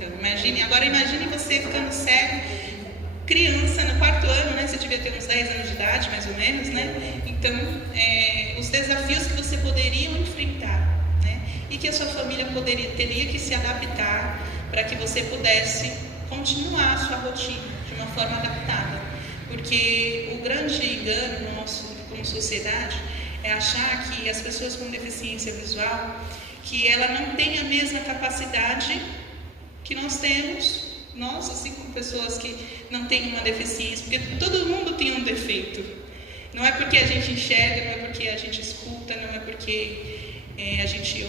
Então, imagine você ficando cego, criança, no 4º ano, né? Você devia ter uns 10 anos de idade, mais ou menos, né? Então, os desafios que você poderia enfrentar, né? E que a sua família teria que se adaptar para que você pudesse continuar a sua rotina de uma forma adaptada. Porque o grande engano nosso como sociedade é achar que as pessoas com deficiência visual, que ela não tem a mesma capacidade que nós temos, nós, assim como pessoas que não têm uma deficiência, porque todo mundo tem um defeito. Não é porque a gente enxerga, não é porque a gente escuta, não é porque a gente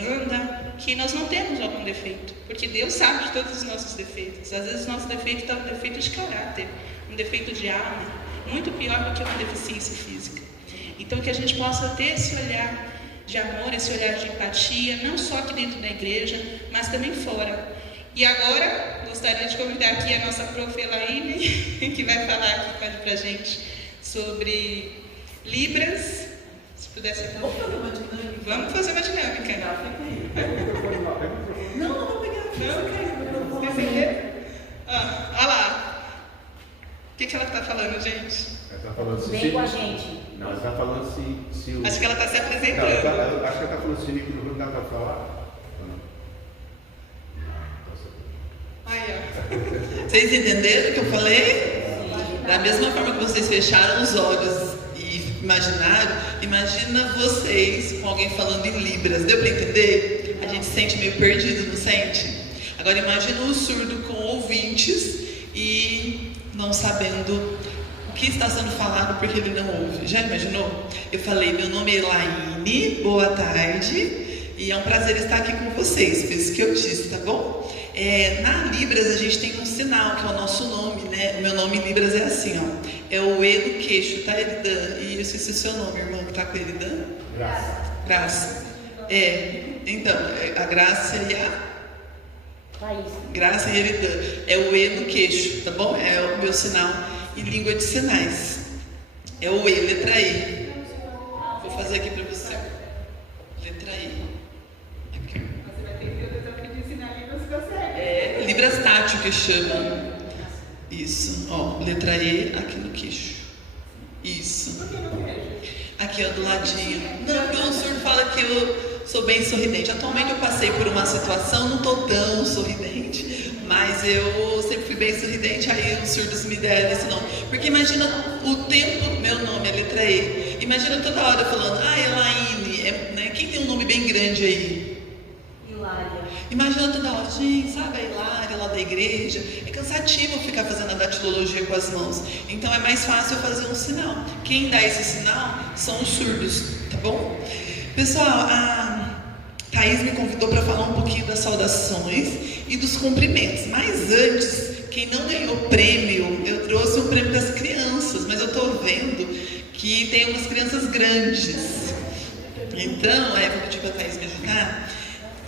anda, que nós não temos algum defeito. Porque Deus sabe de todos os nossos defeitos. Às vezes o nosso defeito está um defeito de caráter, um defeito de alma, muito pior do que uma deficiência física. Então que a gente possa ter esse olhar de amor, esse olhar de empatia, não só aqui dentro da igreja, mas também fora. E agora, gostaria de convidar aqui a nossa prof. Elaine, que vai falar aqui pra gente sobre Libras. Se pudesse falar. Vamos fazer uma dinâmica. Vamos fazer uma dinâmica. Não, não vou pegar. Não? Quer entender? Olha lá. O que ela está falando, gente? Ela está falando se... Vem com a gente. Não, ela está falando se o... Acho que ela está se apresentando. Não, acho que ela está falando se o microfone dá para falar. Aí, ó. Vocês entenderam o que eu falei? Da mesma forma que vocês fecharam os olhos e imaginaram, imagina vocês com alguém falando em Libras. Deu para entender? A gente se sente meio perdido, não sente? Agora imagina o surdo com ouvintes e não sabendo o que está sendo falado porque ele não ouve. Já imaginou? Eu falei, meu nome é Elaine, boa tarde, e é um prazer estar aqui com vocês. Foi isso que eu disse, tá bom? Na Libras a gente tem um sinal, que é o nosso nome, né? O meu nome em Libras é assim, ó. É o E do queixo, tá, Eridan? E eu esqueci o seu nome, irmão, que tá com Eridan? Graça. Graça. Então, a Graça e a... Thaís. Graça e Eridan. É o E do queixo, tá bom? É o meu sinal em língua de sinais. É o E, letra E. Vou fazer aqui pra você. Letra E. Libras tátil que chama. Isso, ó, letra E aqui no queixo. Isso. Aqui, ó, do ladinho. Não, porque o senhor fala que eu sou bem sorridente. Atualmente eu passei por uma situação, não tô tão sorridente, mas eu sempre fui bem sorridente, aí os surdos me deram esse nome. Porque imagina o tempo, meu nome é letra E. Imagina toda hora falando, Elaine, né? Quem tem um nome bem grande aí? Imagina toda hora, gente, sabe a Hilária lá da igreja? É cansativo ficar fazendo a datilologia com as mãos. Então é mais fácil eu fazer um sinal. Quem dá esse sinal são os surdos, tá bom? Pessoal, a Thaís me convidou para falar um pouquinho das saudações e dos cumprimentos. Mas antes, quem não ganhou prêmio, eu trouxe um prêmio das crianças, mas eu estou vendo que tem umas crianças grandes. Então, vou pedir para a Thaís me ajudar.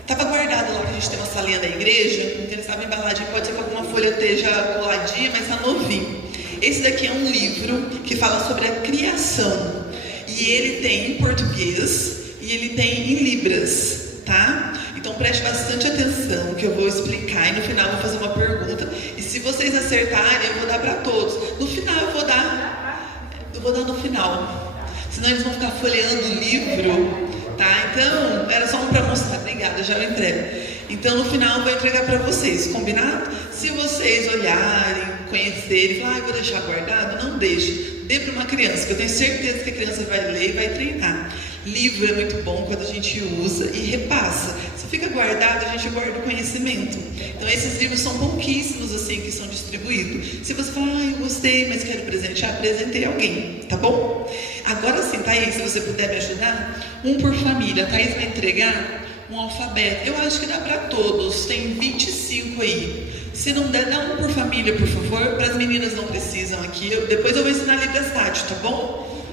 Estava guardado lá, que a gente tem uma salinha da igreja, então ele estava embaladinho, pode ser que alguma folha esteja coladinha, mas está novinho. Esse daqui é um livro que fala sobre a criação, e ele tem em português, e ele tem em Libras, tá? Então preste bastante atenção, que eu vou explicar, e no final eu vou fazer uma pergunta, e se vocês acertarem, eu vou dar para todos. No final eu vou dar no final, senão eles vão ficar folheando o livro. Tá? Então, era só um para mostrar. Obrigada, já eu entrego. Então, no final, eu vou entregar para vocês, combinado? Se vocês olharem, conhecerem, falar, vou deixar guardado, não deixe. Dê para uma criança, que eu tenho certeza que a criança vai ler e vai treinar. Livro é muito bom quando a gente usa e repassa. Se fica guardado, a gente guarda o conhecimento. Então, esses livros são pouquíssimos, assim, que são distribuídos. Se você falar, eu gostei, mas quero presentear, apresentei alguém, tá bom? Agora sim, Thaís, se você puder me ajudar, um por família. A Thaís vai entregar um alfabeto. Eu acho que dá para todos, tem 25 aí. Se não der, dá um por família, por favor. Para as meninas não precisam aqui. Depois eu vou ensinar a Libras tátil, tá bom?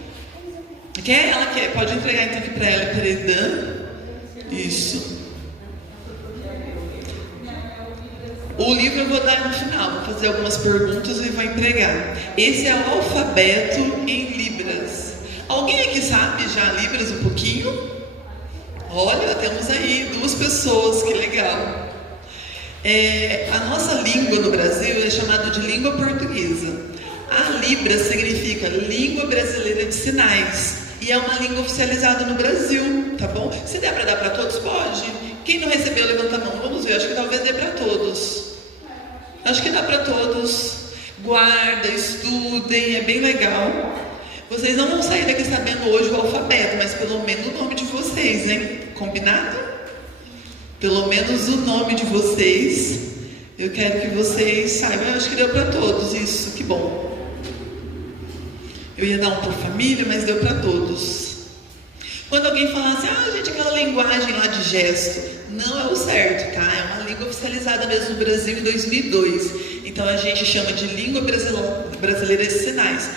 Quer? Ela quer. Pode entregar então aqui para ela e para a Edan. Isso. O livro eu vou dar no final. Vou fazer algumas perguntas e vou entregar. Esse é o alfabeto em Libras. Alguém aqui sabe já Libras um pouquinho? Olha, temos aí 2 pessoas, que legal. A nossa língua no Brasil é chamada de língua portuguesa. A Libra significa Língua Brasileira de Sinais e é uma língua oficializada no Brasil, tá bom? Se der para dar para todos, pode. Quem não recebeu, levanta a mão. Vamos ver, acho que talvez dê para todos. Acho que dá para todos. Guarda, estudem, é bem legal. Vocês não vão sair daqui sabendo hoje o alfabeto, mas pelo menos o nome de vocês, hein? Combinado? Pelo menos o nome de vocês. Eu quero que vocês saibam. Eu acho que deu para todos isso, que bom. Eu ia dar um por família, mas deu para todos. Quando alguém falar assim, gente, aquela linguagem lá de gesto, não é o certo, tá? É uma língua oficializada mesmo no Brasil em 2002. Então a gente chama de língua brasileira de sinais.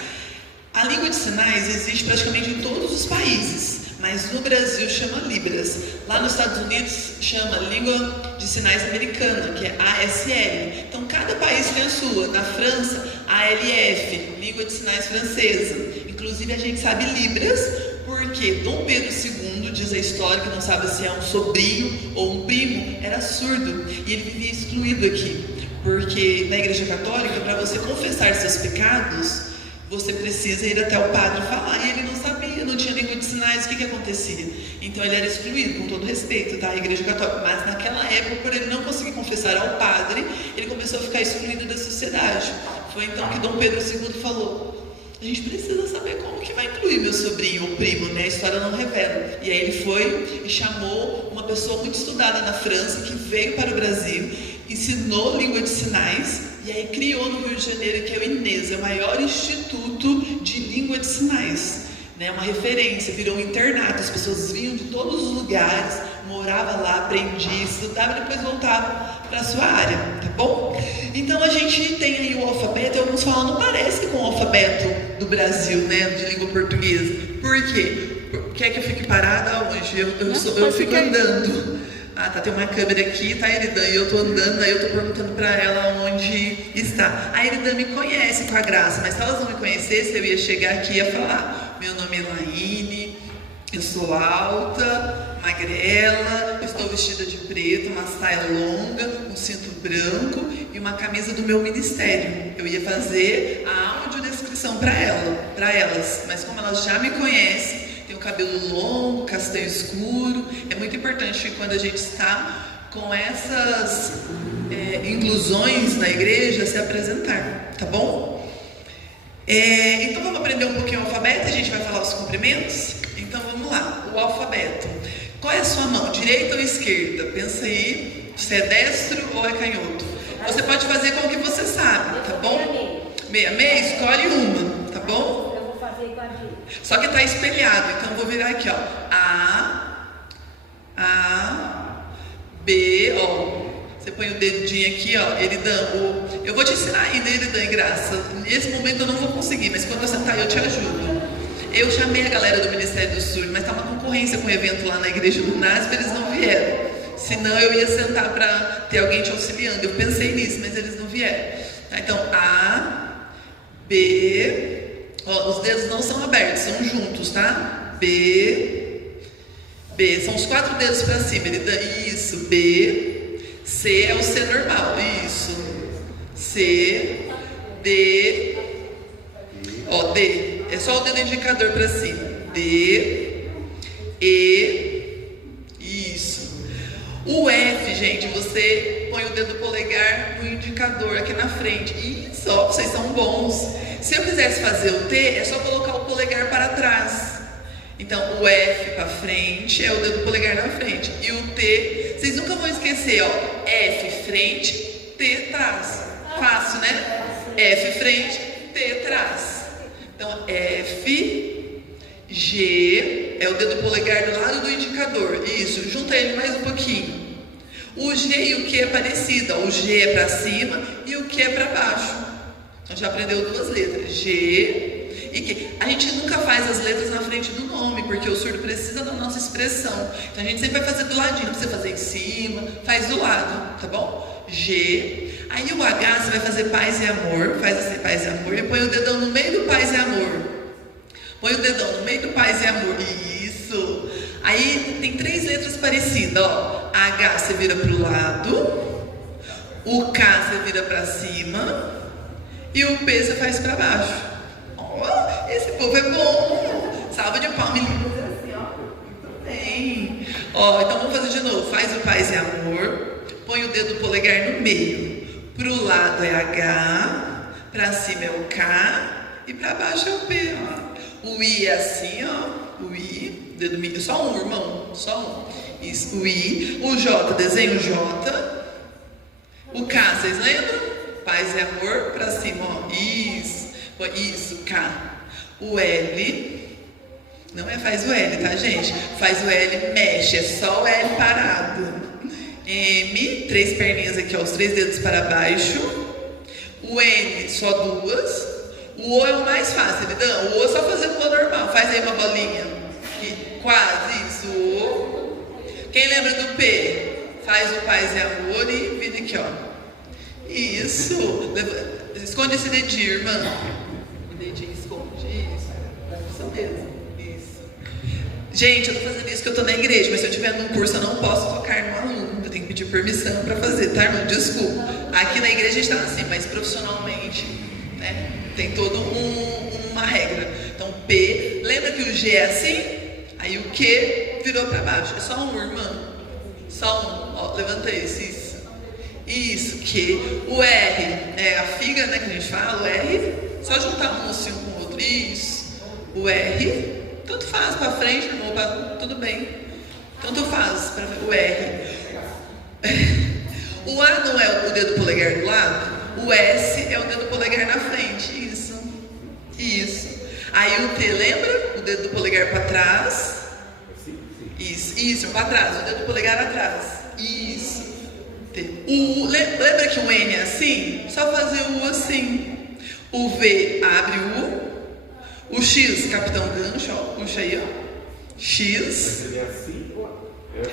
A língua de sinais existe praticamente em todos os países, mas no Brasil chama Libras. Lá nos Estados Unidos chama Língua de Sinais Americana, que é ASL. Então cada país tem a sua. Na França, ALF, Língua de Sinais Francesa. Inclusive a gente sabe Libras porque Dom Pedro II, diz a história, que não sabe se é um sobrinho ou um primo, era surdo e ele vivia excluído aqui. Porque na Igreja Católica, para você confessar seus pecados, você precisa ir até o padre falar. E ele não sabia, não tinha língua de sinais, o que acontecia? Então ele era excluído, com todo respeito, tá? A Igreja Católica. Mas naquela época, por ele não conseguir confessar ao padre, ele começou a ficar excluído da sociedade. Foi então que Dom Pedro II falou: a gente precisa saber como que vai incluir meu sobrinho ou primo, né? A história não revela. E aí ele foi e chamou uma pessoa muito estudada na França, que veio para o Brasil, ensinou língua de sinais, e aí criou no Rio de Janeiro, que é o INES, é o maior instituto de língua de sinais, né? Uma referência, virou um internato, as pessoas vinham de todos os lugares, moravam lá, aprendiam, estudavam e depois voltavam para a sua área, tá bom? Então a gente tem aí o alfabeto, e alguns falam, não parece com o alfabeto do Brasil, né, de língua portuguesa. Por quê? Quer que eu fique parada hoje? Eu fico andando. Tá, tem uma câmera aqui, tá, Eridan? E eu tô andando, aí eu tô perguntando pra ela onde está. A Eridan me conhece com a Graça, mas se elas não me conhecessem, eu ia chegar aqui e ia falar: meu nome é Laine, eu sou alta, magrela, eu estou vestida de preto, uma saia longa, um cinto branco e uma camisa do meu ministério. Eu ia fazer a audiodescrição para elas, mas como elas já me conhecem, tem o cabelo longo, castanho escuro, é muito importante quando a gente está com essas inclusões na igreja se apresentar, tá bom? Então vamos aprender um pouquinho o alfabeto, a gente vai falar os cumprimentos? Então vamos lá, o alfabeto. Qual é a sua mão, direita ou esquerda? Pensa aí, você é destro ou é canhoto? Você pode fazer com o que você sabe, tá bom? Meia, escolhe uma, tá bom? Eu vou fazer com a direita. Só que tá espelhado, então eu vou virar aqui, ó. A, B, ó. Você põe o dedinho aqui, ó, Eridan. Eu vou te ensinar ainda, Eridan, Graça. Nesse momento eu não vou conseguir, mas quando eu sentar eu te ajudo. Eu chamei a galera do Ministério do Sul, mas tá uma concorrência com o evento lá na igreja do NASP, eles não vieram. Senão eu ia sentar para ter alguém te auxiliando. Eu pensei nisso, mas eles não vieram. Tá, então, A, B. Ó, os dedos não são abertos, são juntos, tá? B. São os 4 dedos para cima. Isso, B. C é o C normal, isso. C, D. Ó, D. É só o dedo indicador para cima. D, E, isso. O F, gente, você põe o dedo polegar no indicador aqui na frente. Isso, ó, vocês são bons. Se eu quisesse fazer o T, é só colocar o polegar para trás. Então, o F para frente é o dedo polegar na frente. E o T, vocês nunca vão esquecer, ó. F frente, T trás. Fácil, né? F frente, T trás. Então, F, G, é o dedo polegar do lado do indicador. Isso, junta ele mais um pouquinho. O G e o Q é parecido. Ó. O G é para cima e o Q é para baixo. Então, já aprendeu 2 letras. G e Q. A gente nunca faz as letras na frente do nome, porque o surdo precisa da nossa expressão. Então, a gente sempre vai fazer do ladinho. Não precisa fazer em cima, faz do lado, tá bom? G. Aí o H você vai fazer paz e amor, faz assim paz e amor e põe o dedão no meio do paz e amor. Põe o dedão no meio do paz e amor, isso. Aí tem 3 letras parecidas, ó. H você vira pro lado, O K você vira para cima e o P você faz para baixo. Oh, esse povo é bom. Salva de palmas. Assim, ó. Muito bem. Ó, então vamos fazer de novo. Faz o paz e amor. Põe o dedo polegar no meio. Pro lado é H, para cima é o K e para baixo é o P. Ó. O I é assim, ó. O I, dedo meio, só um, irmão, só um. Isso, o I. O J, desenho o J. O K, vocês lembram? Paz e amor, para cima, ó. Isso, K. O L, não é faz o L, tá, gente? Faz o L, mexe, é só o L parado. M, 3 perninhas aqui, ó, os 3 dedos para baixo. O N, só 2. O O é o mais fácil, Lidão. O O é só fazer o O normal. Faz aí uma bolinha. Quase, isso. O O. Quem lembra do P? Faz o paz e amor e vira aqui, ó. Isso. Esconde esse dedinho, irmã. O dedinho esconde. Isso mesmo. Isso. Gente, eu tô fazendo isso porque eu tô na igreja, mas se eu estiver num curso eu não posso tocar no aluno. Eu tenho que pedir permissão para fazer, tá, irmão? Desculpa. Aqui na igreja a gente tá assim, mas profissionalmente, né? Tem toda uma regra. Então, P, lembra que o G é assim? Aí o Q virou para baixo. É só um, irmã. Só um. Ó, levanta isso. Isso, Q. O R é a figa, né, que a gente fala. O R, só juntar um ossinho com o outro. Isso. O R, tanto faz para frente, irmão, tudo bem. Tanto faz para o R. O A não é o dedo polegar do lado. O S é o dedo polegar na frente. Isso. Aí o T, lembra? O dedo do polegar para trás. Isso, para trás. O dedo polegar atrás. Isso. T. O U, lembra que o N é assim? Só fazer o U assim. O V abre o U. O X, capitão gancho, ó. Puxa aí, ó. X.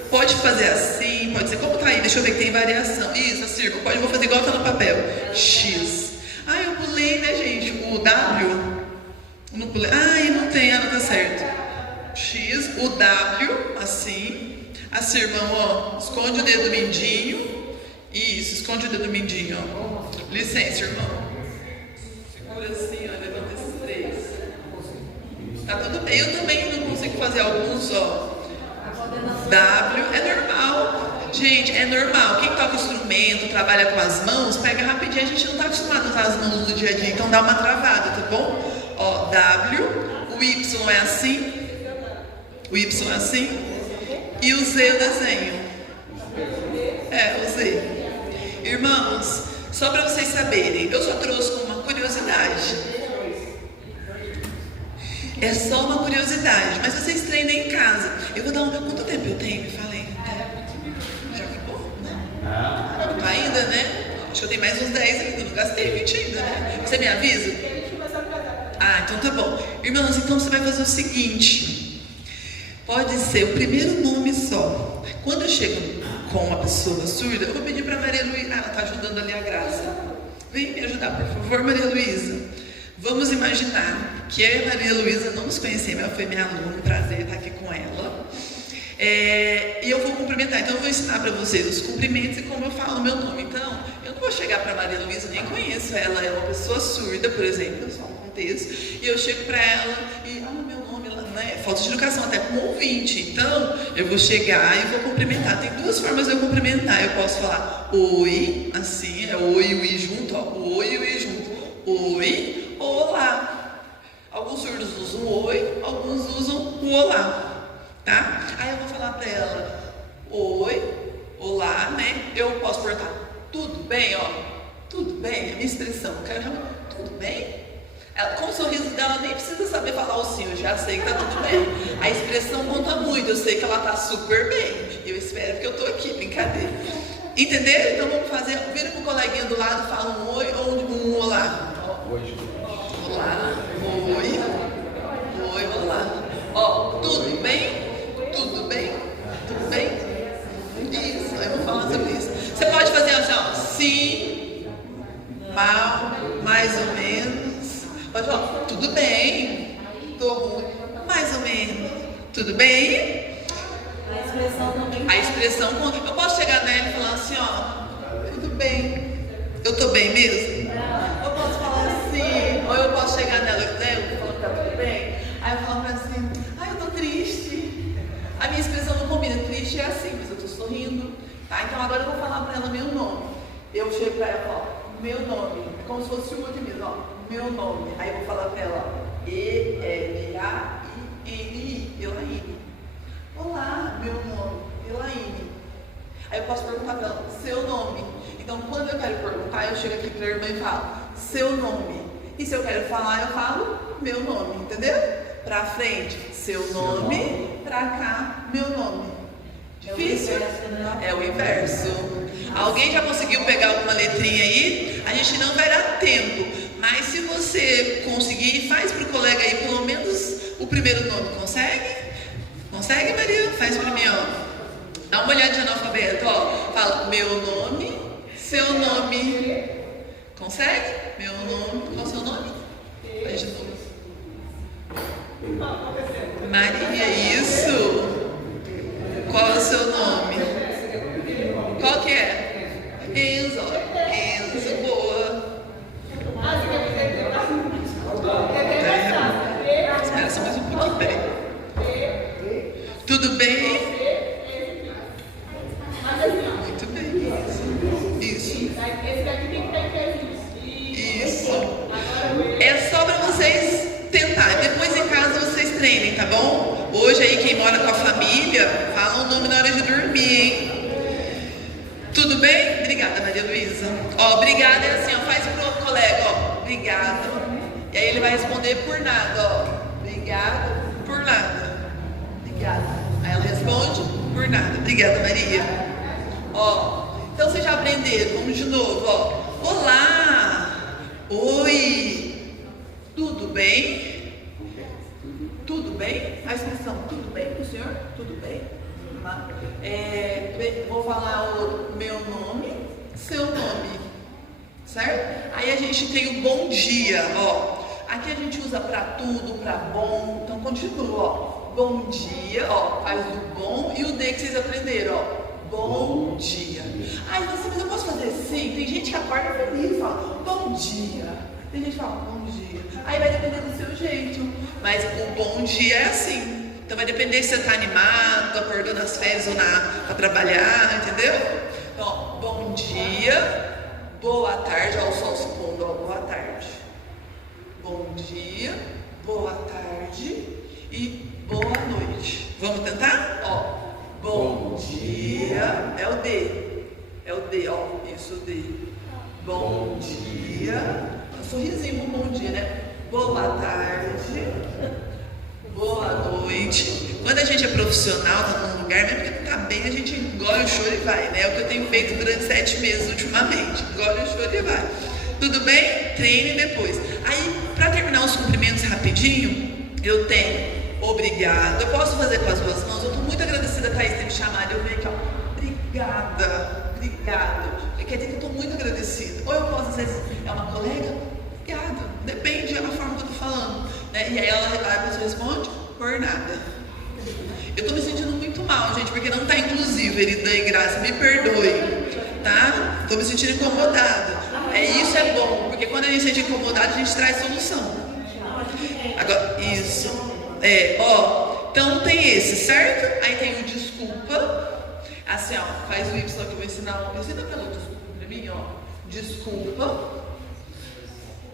Pode fazer assim, pode ser como tá aí, deixa eu ver que tem variação. Isso, a círculo, vou fazer igual tá no papel. X. Ah, eu pulei, né, gente? O W. Não pulei. Ah, não tem, não tá certo. X, o W, assim. Assim, irmão, ó. Esconde o dedo mindinho. Isso, esconde o dedo mindinho, ó. Licença, irmão. Segura assim, ó, levanta esses 3. Tá tudo bem, eu também não consigo fazer alguns, ó. W é normal. Gente, é normal. Quem toca instrumento, trabalha com as mãos, pega rapidinho. A gente não está acostumado a usar as mãos no dia a dia, então dá uma travada, tá bom? Ó, W. O Y é assim. O Y é assim. E o Z eu desenho. É, o Z. Irmãos, só para vocês saberem, eu só trouxe uma curiosidade. É só uma curiosidade, mas vocês treinem em casa. Eu vou dar quanto tempo eu tenho? Me falei. Já acabou, né? Ainda, né? Acho que eu tenho mais uns 10 ainda, não gastei 20 ainda, né? Você me avisa? Ah, então tá bom. Irmãos, então você vai fazer o seguinte. Pode ser o primeiro nome só. Quando eu chego com uma pessoa surda, eu vou pedir para Maria Luísa. Ah, ela tá ajudando ali a Graça. Vem me ajudar, por favor, Maria Luísa. Vamos imaginar que eu e a Maria Luísa não nos conhecemos, ela foi minha aluna, um prazer estar aqui com ela. E eu vou cumprimentar, então eu vou ensinar para vocês os cumprimentos e como eu falo o meu nome. Então, eu não vou chegar para a Maria Luísa, nem conheço ela, é uma pessoa surda, por exemplo, só um contexto, e eu chego para ela e, meu nome, ela, né, falta de educação até como ouvinte. Então, eu vou chegar e vou cumprimentar. Tem 2 formas de eu cumprimentar. Eu posso falar oi, assim, é oi e o i junto, ó, o oi e o i junto. Oi. Olá. Alguns surdos usam o oi, alguns usam o olá, tá? Aí eu vou falar pra ela, oi, olá, né? Eu posso perguntar, tudo bem, ó? Tudo bem? É minha expressão, tudo bem? Ela, com o sorriso dela, nem precisa saber falar o sim, eu já sei que tá tudo bem. A expressão conta muito, eu sei que ela tá super bem. Eu espero que eu tô aqui, brincadeira. Entenderam? Então vamos fazer, vira pro coleguinha do lado, fala um oi ou um olá. Olá, oi, olá. Ó, tudo bem? Tudo bem? Tudo bem? Isso, eu vou falar sobre isso. Você pode fazer assim, ó, sim, mal, mais ou menos. Pode falar, tudo bem, tô ruim, mais ou menos. Tudo bem? A expressão também. A expressão, eu posso chegar nela e falar assim, ó, tudo bem. Eu tô bem mesmo? Eu posso falar assim, ou eu posso chegar nela, né? Eu falo que tá tudo bem. Aí eu falo pra ela assim, ai, eu tô triste. A minha expressão não combina, triste é assim, mas eu tô sorrindo. Tá? Então agora eu vou falar pra ela meu nome. Eu chego pra ela e falo, meu nome, como se fosse uma de mim, ó, meu nome. Aí eu vou falar pra ela, E-L-A-I-N-I, Elaine. Olá, meu nome, Elaine. Aí eu posso perguntar pra ela, seu nome. Então quando eu quero perguntar, eu chego aqui pra irmã e falo, seu nome. E se eu quero falar, eu falo meu nome, entendeu? Pra frente, seu nome, pra cá, meu nome. Difícil? É o inverso. Alguém já conseguiu pegar alguma letrinha aí? A gente não vai dar tempo, mas se você conseguir, faz pro colega aí pelo menos o primeiro nome. Consegue? Consegue, Maria? Faz pra mim, ó. Dá uma olhadinha no alfabeto, ó. Fala meu nome, seu nome. Consegue? Meu nome. Qual é o seu nome? Faz de novo. Maria, isso. Qual é o seu nome? Qual que é? Enzo. Enzo, boa. Espera só mais um pouquinho, peraí. Tudo bem? Muito bem. Isso. Isso. É só para vocês tentar. Depois em casa vocês treinem, tá bom? Hoje aí quem mora com a família, fala o nome na hora de dormir, hein? Tudo bem? Obrigada, Maria Luísa. Ó, obrigada é assim, ó, faz pro colega, ó. Obrigado. E aí ele vai responder por nada, ó. Obrigado por nada. Obrigada. Aí ela responde por nada. Obrigada, Maria. Ó, então vocês já aprenderam. Vamos de novo, ó. Olá. Oi. Tudo bem? Tudo bem? A expressão tudo bem com o senhor? Tudo bem? Vou falar o meu nome, seu nome, certo? Aí a gente tem o bom dia, ó. Aqui a gente usa para tudo, para bom. Então continua, ó. Bom dia, ó. Faz o bom e o D que vocês aprenderam, ó. Bom dia. Ai, você, mas eu posso fazer assim? Tem gente que acorda feliz e fala bom dia. Tem gente que fala bom dia. Aí vai depender do seu jeito. Mas o bom dia é assim. Então vai depender se você está animado, tá acordando nas férias ou para trabalhar, entendeu? Então, bom dia, boa tarde, ó, o sol se pondo, ó, boa tarde. Bom dia, boa tarde e boa noite. Vamos tentar? Ó, bom dia, é o D, ó, isso o D. Bom dia, um sorrisinho, um bom dia, né? Boa tarde. Boa noite. Quando a gente é profissional, tá num lugar, mesmo que não tá bem, a gente engole o choro e vai, né? É o que eu tenho feito durante 7 meses ultimamente. Engole o choro e vai. Tudo bem? Treine depois. Aí, para terminar os cumprimentos rapidinho, eu tenho obrigado. Eu posso fazer com as duas mãos? Eu tô muito agradecida, Thaís, ter me chamado. Eu venho aqui, ó. Obrigada. Obrigado. Quer dizer que eu tô muito agradecida. Ou eu posso, às vezes, é uma colega? Obrigada. Depende da forma que eu tô falando. Né? E aí a pessoa responde, por nada. Eu tô me sentindo muito mal, gente, porque não tá inclusivo, ele dá graça, me perdoe, tá? Tô me sentindo incomodada. Isso é bom, porque quando a gente se sente incomodado, a gente traz solução. Agora, isso. Então tem esse, certo? Aí tem o desculpa. Assim, ó, faz o Y que eu vou ensinar. Ensina pelo desculpa pra mim, ó. Desculpa.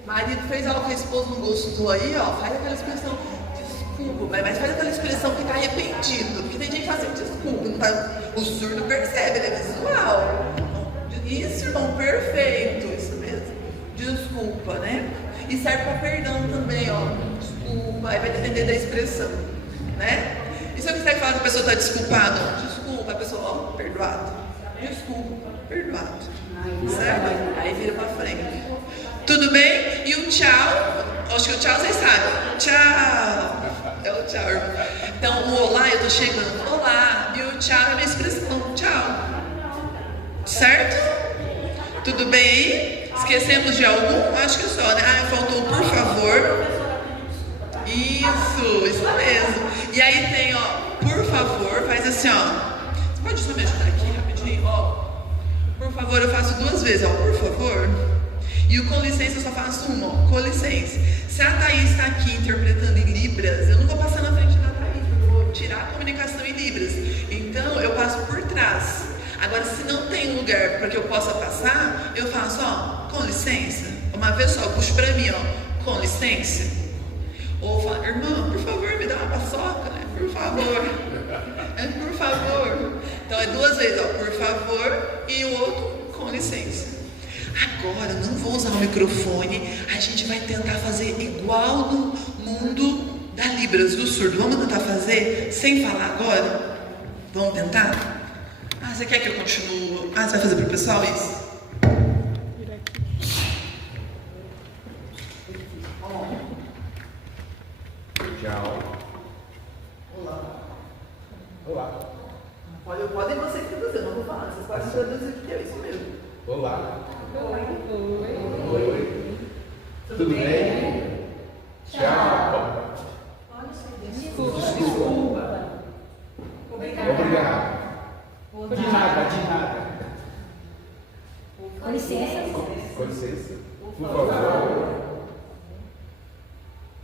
Marido fez algo que a esposa não gostou aí, ó, faz aquela expressão, desculpa, mas faz aquela expressão que tá arrependido, porque tem gente que fala assim, desculpa, não tá, o surdo percebe, ele é visual. Isso, irmão, perfeito, isso mesmo. Desculpa, né? E serve para perdão também, ó. Desculpa, aí vai depender da expressão, né? E se eu quiser falar que a pessoa tá desculpada, ó, desculpa, a pessoa, ó, perdoado. Desculpa, perdoado. Certo? Aí vira pra frente. Tudo bem? E o tchau, acho que o tchau vocês sabem. Tchau. É o tchau, irmão. Então, o olá, eu tô chegando. Olá. E o tchau é a minha expressão. Tchau. Certo? Tudo bem aí? Esquecemos de algum? Acho que só, né? Faltou por favor. Isso mesmo. E aí tem, ó, por favor, faz assim, ó. Você pode só me ajudar aqui rapidinho? Ó, por favor, eu faço 2 vezes, ó, por favor. E o com licença eu só faço uma, ó, com licença. Se a Thaís está aqui interpretando em Libras, eu não vou passar na frente da Thaís, porque eu vou tirar a comunicação em Libras. Então, eu passo por trás. Agora, se não tem lugar para que eu possa passar, eu faço, ó, com licença. Uma vez só, eu puxo para mim, ó, com licença. Ou falo, irmã, por favor, me dá uma paçoca, né? Por favor. Por favor. Então, é 2 vezes, ó, por favor, e o outro, com licença. Agora, eu não vou usar o microfone, a gente vai tentar fazer igual no mundo da Libras, do surdo. Vamos tentar fazer sem falar agora? Vamos tentar? Ah, você quer que eu continue? Ah, você vai fazer para o pessoal isso? Tchau. Olá. Olá. Podem vocês traduzir, eu não vou falar. Vocês podem traduzir porque é isso mesmo. Olá. Oi. Oi. Tudo bem? Tchau. Desculpa. Obrigado. De nada. Com licença. Com licença. Por favor.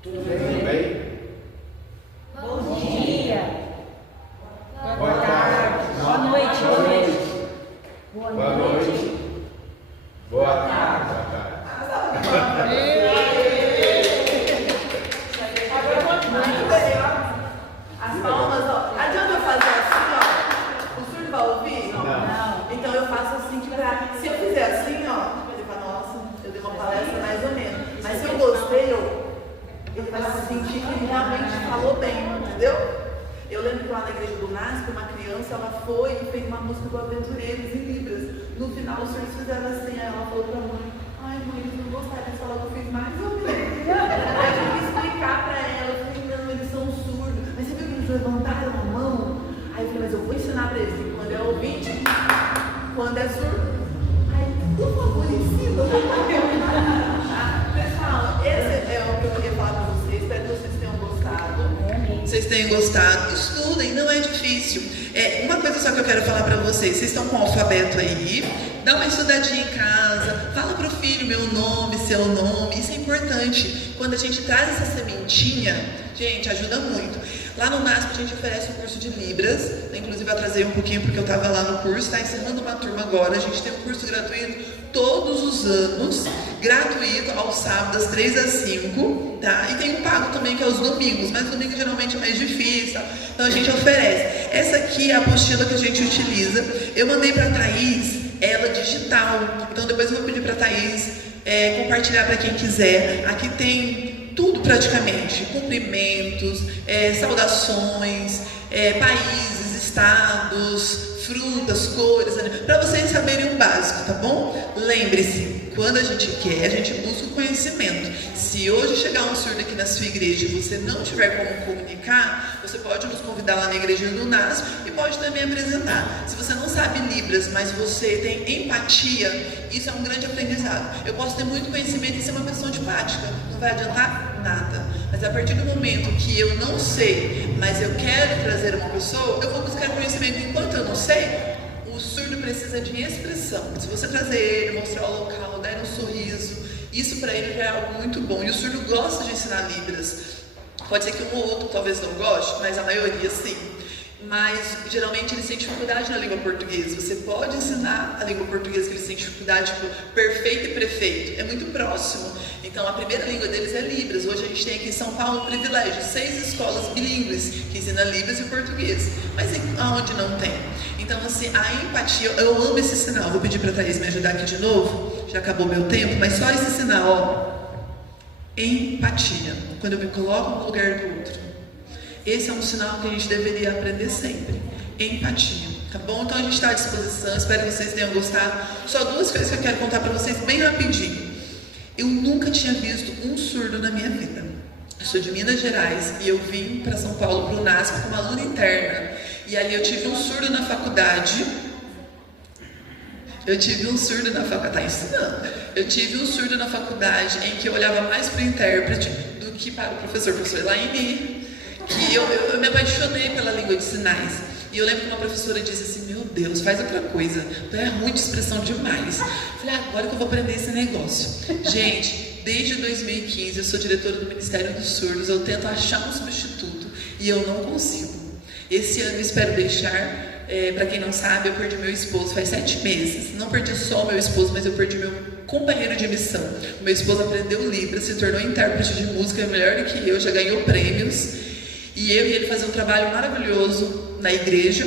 Tudo bem? Bom dia. Boa tarde. Boa noite. Boa noite. Boa tarde. As palmas, ó. Adianta eu fazer assim, ó? O surdo vai ouvir? Não. Então eu faço assim, tipo, se eu fizer assim, ó, ele fala, nossa, eu dei uma palestra mais ou menos. Mas se eu gostei, ele vai se sentir que ele realmente falou bem, entendeu? Eu lembro que lá na igreja do NASP, uma criança, ela foi e fez uma música do Aventureiros em Libras. No final, os surdos fizeram assim, aí ela falou pra mãe, ai mãe, eles não gostaram, eles falaram que eu fiz mais ou menos. Aí eu tive que explicar pra ela, eu falei, não, eles são surdos. Mas você viu que eles levantaram a mão? Aí eu falei, mas eu vou ensinar pra eles que quando é ouvinte, quando é surdo, aí, por favor, ensina. Pessoal, esse é o que eu queria falar pra vocês, espero que vocês tenham gostado. Vocês tenham gostado, estudem, não é difícil. Uma coisa só que eu quero falar para vocês estão com o alfabeto aí, dá uma estudadinha em casa, fala pro filho meu nome, seu nome, isso é importante. Quando a gente traz essa sementinha, gente, ajuda muito. Lá no NASP a gente oferece um curso de Libras, inclusive eu atrasei um pouquinho porque eu estava lá no curso, está encerrando uma turma agora, a gente tem um curso gratuito todos os anos, gratuito aos sábados, 3 às 5, tá? E tem um pago também, que é os domingos, mas domingo geralmente é mais difícil, tá? Então a gente oferece. Essa aqui é a apostila que a gente utiliza. Eu mandei para a Thaís ela digital, então depois eu vou pedir para a Thaís compartilhar para quem quiser. Aqui tem tudo praticamente, cumprimentos, saudações, países, estados, frutas, cores, para vocês saberem o básico, tá bom? Lembre-se, quando a gente quer, a gente busca o conhecimento. Se hoje chegar um surdo aqui na sua igreja e você não tiver como comunicar, você pode nos convidar lá na igreja do NASP e pode também apresentar. Se você não sabe Libras, mas você tem empatia, isso é um grande aprendizado. Eu posso ter muito conhecimento e ser uma pessoa antipática, não vai adiantar nada. Mas a partir do momento que eu não sei, mas eu quero trazer uma pessoa, eu vou buscar conhecimento. Enquanto eu não sei, o surdo precisa de expressão. Se você trazer ele, mostrar o local, dar um sorriso, isso para ele já é algo muito bom. E o surdo gosta de ensinar Libras. Pode ser que um ou outro talvez não goste, mas a maioria sim. Mas geralmente eles têm dificuldade na língua portuguesa. Você pode ensinar a língua portuguesa que eles têm dificuldade, tipo, perfeito e prefeito. É muito próximo. Então a primeira língua deles é Libras. Hoje a gente tem aqui em São Paulo um privilégio, 6 escolas bilíngues que ensinam Libras e português. Mas aonde não tem? Então assim, a empatia, eu amo esse sinal. Vou pedir para a Thaís me ajudar aqui de novo. Já acabou meu tempo, mas só esse sinal, ó. Empatia. Quando eu me coloco no lugar do outro. Esse é um sinal que a gente deveria aprender sempre. Empatia, tá bom? Então a gente está à disposição, espero que vocês tenham gostado. Só 2 coisas que eu quero contar para vocês bem rapidinho. Eu nunca tinha visto um surdo na minha vida. Eu sou de Minas Gerais e eu vim para São Paulo, para o NASP, como aluna interna. E ali eu tive um surdo na faculdade. Eu tive um surdo na faculdade em que eu olhava mais para o intérprete do que para o professor Elaine, que eu me apaixonei pela língua de sinais. E eu lembro que uma professora disse assim, meu Deus, faz outra coisa. Tu é ruim de expressão demais. Falei, agora que eu vou aprender esse negócio. Gente, desde 2015 eu sou diretora do Ministério dos Surdos. Eu tento achar um substituto e eu não consigo. Esse ano eu espero deixar. Para quem não sabe, eu perdi meu esposo faz 7 meses. Não perdi só o meu esposo, mas eu perdi meu companheiro de missão. O meu esposo aprendeu Libras, se tornou intérprete de música, é melhor do que eu, já ganhou prêmios. E eu e ele faziam um trabalho maravilhoso na igreja,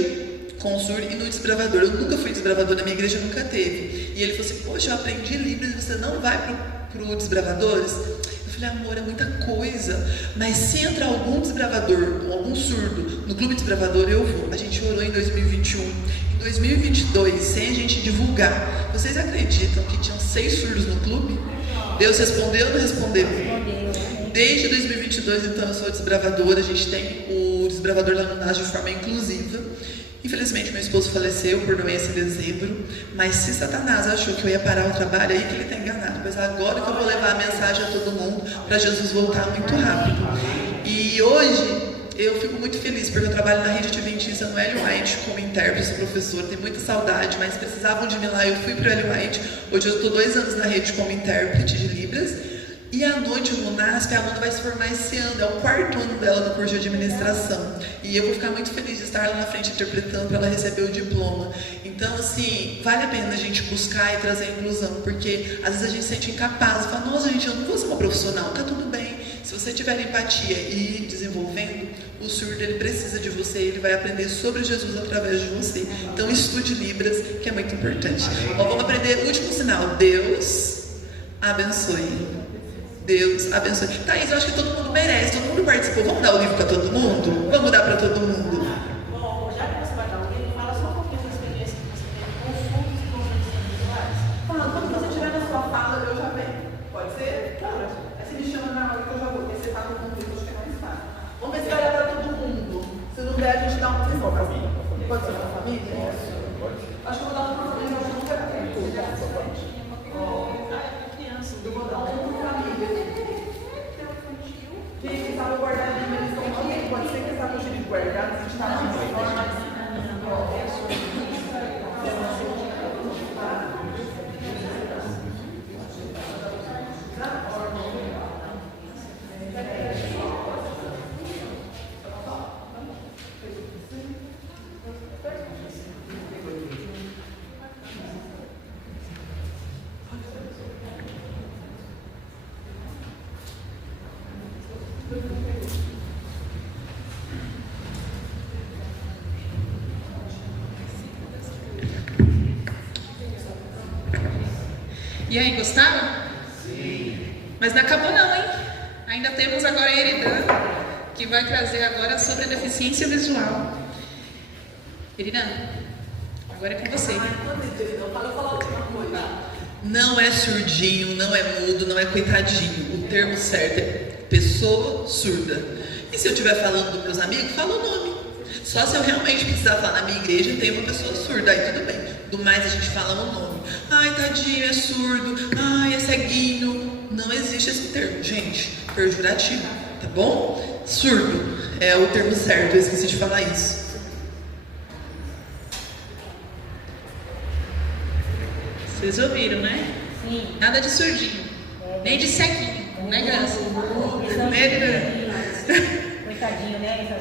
com o surdo e no desbravador. Eu nunca fui desbravador, na minha igreja nunca teve. E ele falou assim, poxa, eu aprendi Libras e você não vai pro desbravadores? Eu falei, amor, é muita coisa, mas se entrar algum desbravador ou algum surdo no clube desbravador, eu vou. A gente orou em 2021. Em 2022, sem a gente divulgar, vocês acreditam que tinham 6 surdos no clube? Deus respondeu ou não respondeu? Desde 2022, então, eu sou desbravadora. A gente tem o desbravador lá no NAS de forma inclusiva. Infelizmente, meu esposo faleceu por doença em dezembro, mas se Satanás achou que eu ia parar o trabalho, é aí que ele está enganado. Pois agora que eu vou levar a mensagem a todo mundo, para Jesus voltar muito rápido. E hoje, eu fico muito feliz, porque eu trabalho na rede adventista no Ellen White como intérprete, sou professora, tenho muita saudade, mas precisavam de mim lá, eu fui para o Ellen White. Hoje eu estou 2 anos na rede como intérprete de Libras. E à noite no NASP, a aluna vai se formar esse ano, é o 4º ano dela no curso de administração. E eu vou ficar muito feliz de estar lá na frente interpretando para ela receber o diploma. Então, assim, vale a pena a gente buscar e trazer a inclusão, porque às vezes a gente se sente incapaz, fala, nossa gente, eu não vou ser uma profissional, tá tudo bem. Se você tiver empatia e ir desenvolvendo, o surdo ele precisa de você, ele vai aprender sobre Jesus através de você. Então estude Libras, que é muito importante. Ó, vamos aprender o último sinal, Deus abençoe. Deus abençoe. Thaís, eu acho que todo mundo merece, todo mundo participou. Vamos dar o livro para todo mundo? Vamos dar para todo mundo. Bom, já que você vai dar o livro, fala só um pouquinho da experiência que você teve com surdos e com deficiências visuais. Fala, quando você estiver na sua fala, eu já venho. Pode ser? Claro. Aí você me chama na hora que eu já vou, porque você está com o livro, acho que é mais fácil. Vamos ver se vai dar para todo mundo. Se não der, a gente dá um para a família. Pode ser para a família? Pode. Acho que eu vou dar um para a família, mas não quero ter tudo. Eu vou dar um para a família. Quem sabe guardar livro, eles estão aqui. Pode ser que sabe o jeito de guardar, a gente está mais forte. E aí, gostaram? Sim. Mas não acabou não, hein? Ainda temos agora a Eridan, que vai trazer agora sobre a deficiência visual. Eridan, agora é com você. Não é surdinho, não é mudo, não é coitadinho. O termo certo é pessoa surda. E se eu estiver falando dos meus amigos, fala o nome. Só se eu realmente precisar falar na minha igreja, tem uma pessoa surda, aí tudo bem. Do mais a gente fala o nome. Ai, tadinho, é surdo. Ai, é ceguinho. Não existe esse termo, gente. Pejorativo, tá bom? Surdo é o termo certo, eu esqueci de falar isso. Vocês ouviram, né? Sim. Nada de surdinho, nem de ceguinho, né, criança? Coitadinho, né?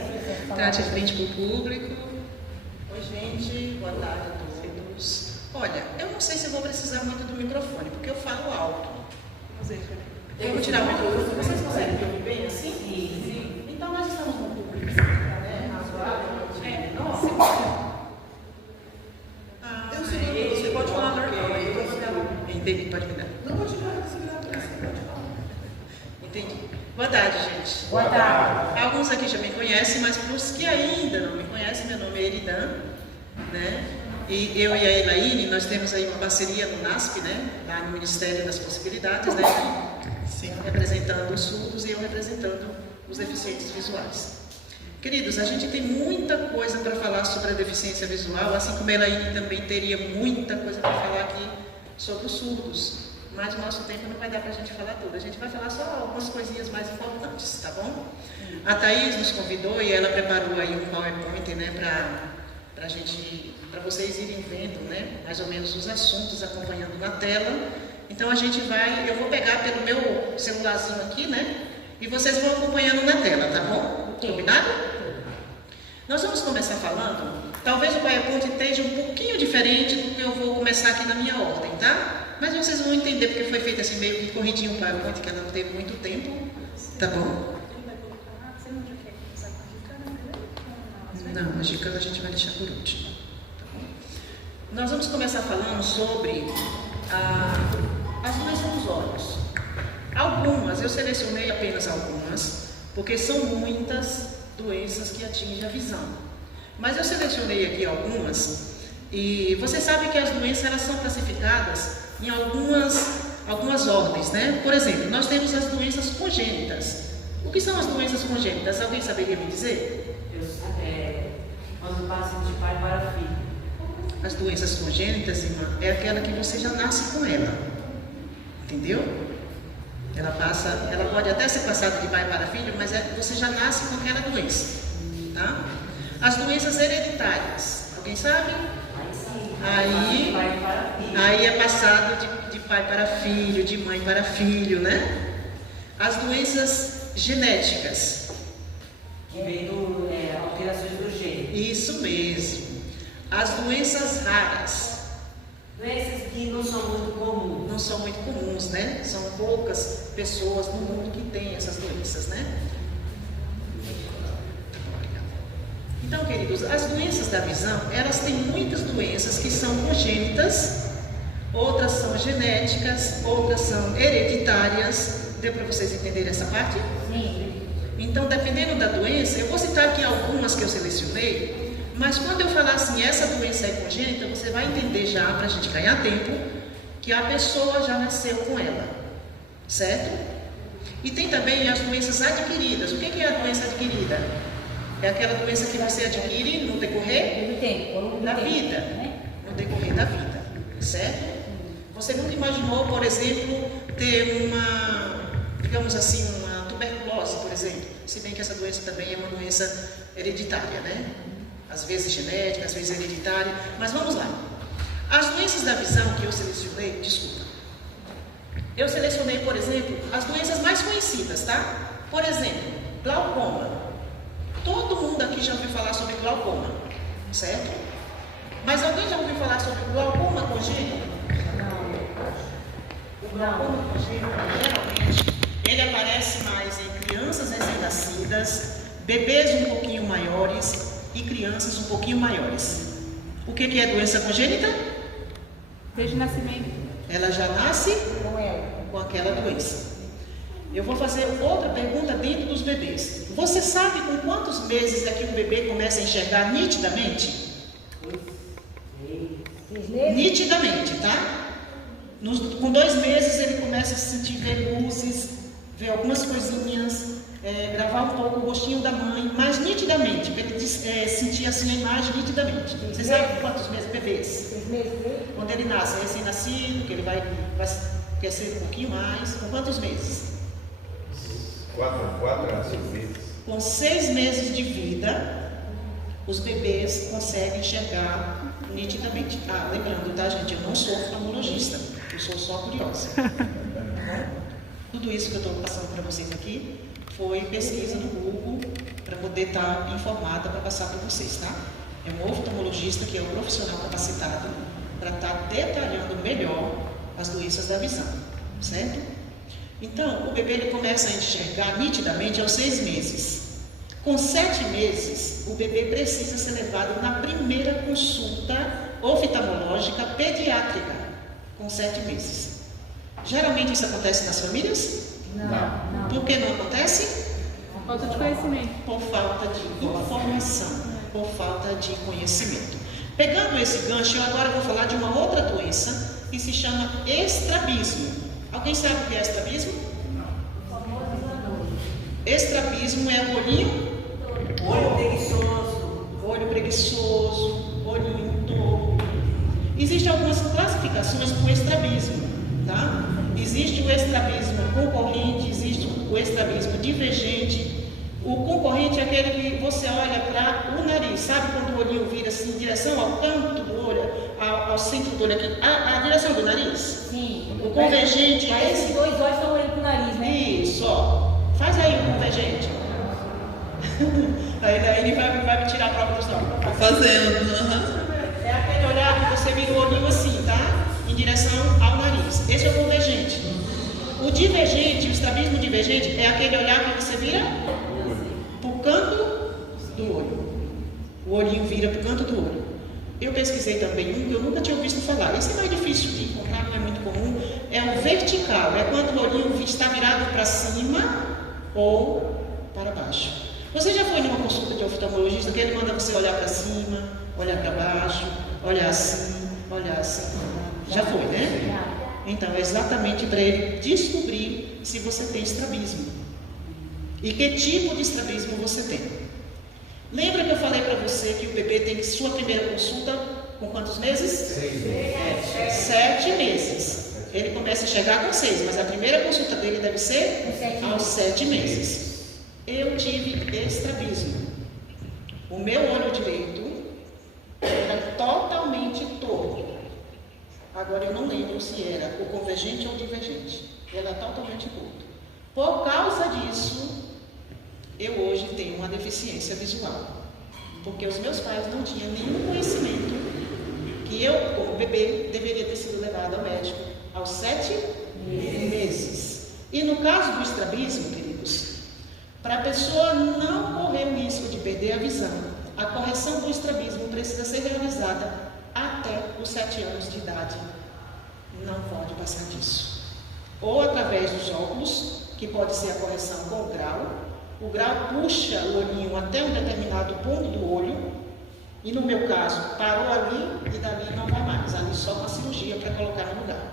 Trate a frente para o público. Oi, gente. Boa tarde a todos. Olha, eu não sei se eu vou precisar muito do microfone, porque eu falo alto. Eu vou tirar o microfone. Vocês conseguem me ouvir bem assim? Sim. Então, nós estamos no público, né? Razoável. Nossa. Eu sei, você pode falar normal. Entendi, pode me dar. Não pode falar, Entendi. Boa tarde, gente. Boa tarde. Alguns aqui já me conhecem, mas para os que ainda não me conhecem, meu nome é Eridan, né? E eu e a Elaine, nós temos aí uma parceria no NASP, né? Lá no Ministério das Possibilidades, né? Sim. Representando os surdos e eu representando os deficientes visuais. Queridos, a gente tem muita coisa para falar sobre a deficiência visual, assim como a Elaine também teria muita coisa para falar aqui sobre os surdos. Mas o nosso tempo não vai dar para a gente falar tudo. A gente vai falar só algumas coisinhas mais importantes, tá bom? A Thaís nos convidou e ela preparou aí um PowerPoint, né, para para vocês irem vendo, né, mais ou menos os assuntos acompanhando na tela. Então eu vou pegar pelo meu celularzinho aqui, né, e vocês vão acompanhando na tela, tá bom? Combinado? Nós vamos começar falando, talvez o PowerPoint esteja um pouquinho diferente do que eu vou começar aqui na minha ordem, tá? Mas vocês vão entender porque foi feito assim meio que corridinho o PowerPoint, que ela não teve muito tempo, tá bom? Não, a dica a gente vai deixar por último. Tá bom? Nós vamos começar falando sobre as doenças dos olhos. Algumas, eu selecionei apenas algumas, porque são muitas doenças que atingem a visão. Mas eu selecionei aqui algumas, e você sabe que as doenças elas são classificadas em algumas ordens, né? Por exemplo, nós temos as doenças congênitas. O que são as doenças congênitas? Alguém saberia me dizer? Quando passa de pai para filho. As doenças congênitas, irmã, é aquela que você já nasce com ela. Entendeu? Ela pode até ser passada de pai para filho, mas você já nasce com aquela doença. Tá? As doenças hereditárias. Alguém sabe? Aí é passado de pai para filho, de mãe para filho, né? As doenças genéticas. Que vem alterações do gênero. Isso mesmo. As doenças raras. Doenças que não são muito comuns. Não são muito comuns, né? São poucas pessoas no mundo que têm essas doenças, né? Então, queridos, as doenças da visão, elas têm muitas doenças que são congênitas, outras são genéticas, outras são hereditárias. Deu para vocês entenderem essa parte? Sim. Então, dependendo da doença, eu vou citar aqui algumas que eu selecionei, mas quando eu falar assim, essa doença é congênita, você vai entender já, para a gente ganhar tempo, que a pessoa já nasceu com ela, certo? E tem também as doenças adquiridas. O que é a doença adquirida? É aquela doença que você adquire no decorrer da vida, no decorrer da vida, certo? Você nunca imaginou, por exemplo, ter digamos assim, uma tuberculose, por exemplo, se bem que essa doença também é uma doença hereditária, né? Às vezes genética, às vezes hereditária, mas vamos lá. As doenças da visão que eu selecionei, eu selecionei, por exemplo, as doenças mais conhecidas, tá? Por exemplo, glaucoma. Todo mundo aqui já ouviu falar sobre glaucoma, certo? Mas alguém já ouviu falar sobre glaucoma congênito? O glaucoma congênito, geralmente, ele aparece mais em crianças recém-nascidas, bebês um pouquinho maiores e crianças um pouquinho maiores. O que é doença congênita? Desde o nascimento. Ela já nasce com aquela doença. Eu vou fazer outra pergunta dentro dos bebês. Você sabe com quantos meses é que o bebê começa a enxergar nitidamente? 6 meses? Nitidamente, tá? Com 2 meses ele começa a sentir, ver luzes, ver algumas coisinhas, gravar um pouco o rostinho da mãe, mas nitidamente, para ele sentir assim a imagem nitidamente. Você sabe com quantos meses bebês? 6 meses? Quando ele nasce, recém-nascido, que ele vai crescer um pouquinho mais, com quantos meses? 4 a 6 meses. Com 6 meses de vida, os bebês conseguem enxergar nitidamente. Lembrando, tá, gente? Eu não sou oftalmologista, eu sou só curiosa. Tudo isso que eu estou passando para vocês aqui foi pesquisa no Google para poder estar informada para passar para vocês, tá? É um oftalmologista que é um profissional capacitado para estar detalhando melhor as doenças da visão, certo? Então, o bebê ele começa a enxergar nitidamente aos 6 meses. Com 7 meses, o bebê precisa ser levado na primeira consulta oftalmológica pediátrica, com 7 meses. Geralmente isso acontece nas famílias? Não. Por que não acontece? Falta de conhecimento. Por falta de informação, por falta de conhecimento. Pegando esse gancho, eu agora vou falar de uma outra doença que se chama estrabismo. Alguém sabe o que é estrabismo? Estrabismo é o olhinho? Olho preguiçoso, olhinho torto. Existem algumas classificações para o estrabismo, tá? Existe o estrabismo concorrente, existe o estrabismo divergente, O concorrente é aquele que você olha para o nariz, sabe quando o olhinho vira assim em direção ao canto do olho, ao centro do olho aqui, a direção do nariz? Sim. O convergente Aí é esses esse. dois olhos estão olhando pro nariz, né? Isso, ó. Faz aí o convergente. Aí daí ele vai me tirar a prova dos nomes. Tô fazendo. Aham. É aquele olhar que você vira o olhinho assim, tá? Em direção ao nariz. Esse é o convergente. O divergente, o estrabismo divergente, é aquele olhar que você vira pro canto do olho. O olhinho vira pro canto do olho. Eu pesquisei também um que eu nunca tinha visto falar. Esse é mais difícil de encontrar, não é muito comum. É o vertical. É quando o olhinho está virado para cima ou para baixo. Você já foi numa consulta de oftalmologista que ele manda você olhar para cima, olhar para baixo, olhar assim, olhar assim? Já foi, né? Então, é exatamente para ele descobrir se você tem estrabismo. E que tipo de estrabismo você tem. Lembra que eu falei para você que o bebê tem sua primeira consulta com quantos meses? 6 meses. 7 meses. Ele começa a chegar com 6, mas a primeira consulta dele deve ser aos 7 meses. Eu tive estrabismo. O meu olho direito era totalmente torto. Agora eu não lembro se era o convergente ou o divergente. Ele era totalmente torto. Por causa disso, eu hoje tenho uma deficiência visual. Porque os meus pais não tinham nenhum conhecimento que eu, como bebê, deveria ter sido levado ao médico aos 7 meses. E no caso do estrabismo, queridos, para a pessoa não correr o risco de perder a visão, a correção do estrabismo precisa ser realizada até os 7 anos de idade. Não pode passar disso. Ou através dos óculos, que pode ser a correção com o grau. O grau puxa o olhinho até um determinado ponto do olho. E no meu caso, parou ali e dali não vai mais. Ali só uma cirurgia para colocar no lugar.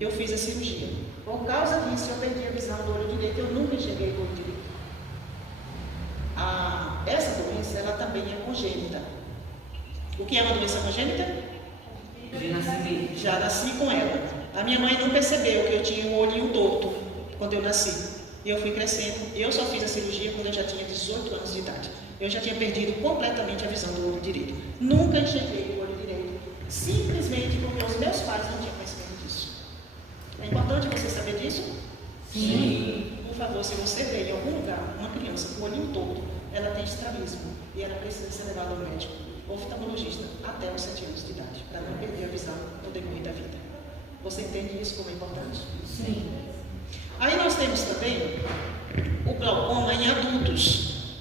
Eu fiz a cirurgia. Por causa disso, eu perdi a visão do olho direito. Eu nunca enxerguei o olho direito. Essa doença, ela também é congênita. O que é uma doença congênita? Já nasci com ela. A minha mãe não percebeu que eu tinha um olhinho torto quando eu nasci. E eu fui crescendo. Eu só fiz a cirurgia quando eu já tinha 18 anos de idade. Eu já tinha perdido completamente a visão do olho direito. Nunca enxerguei o olho direito. Simplesmente porque os meus pais não tinham conhecimento disso. É importante você saber disso? Sim. Por favor, se você vê em algum lugar uma criança com o olhinho torto, ela tem estrabismo e ela precisa ser levada ao médico oftalmologista até os 7 anos de idade, para não perder a visão no decorrer da vida. Você entende isso como é importante? Sim. Aí nós temos também o glaucoma em adultos.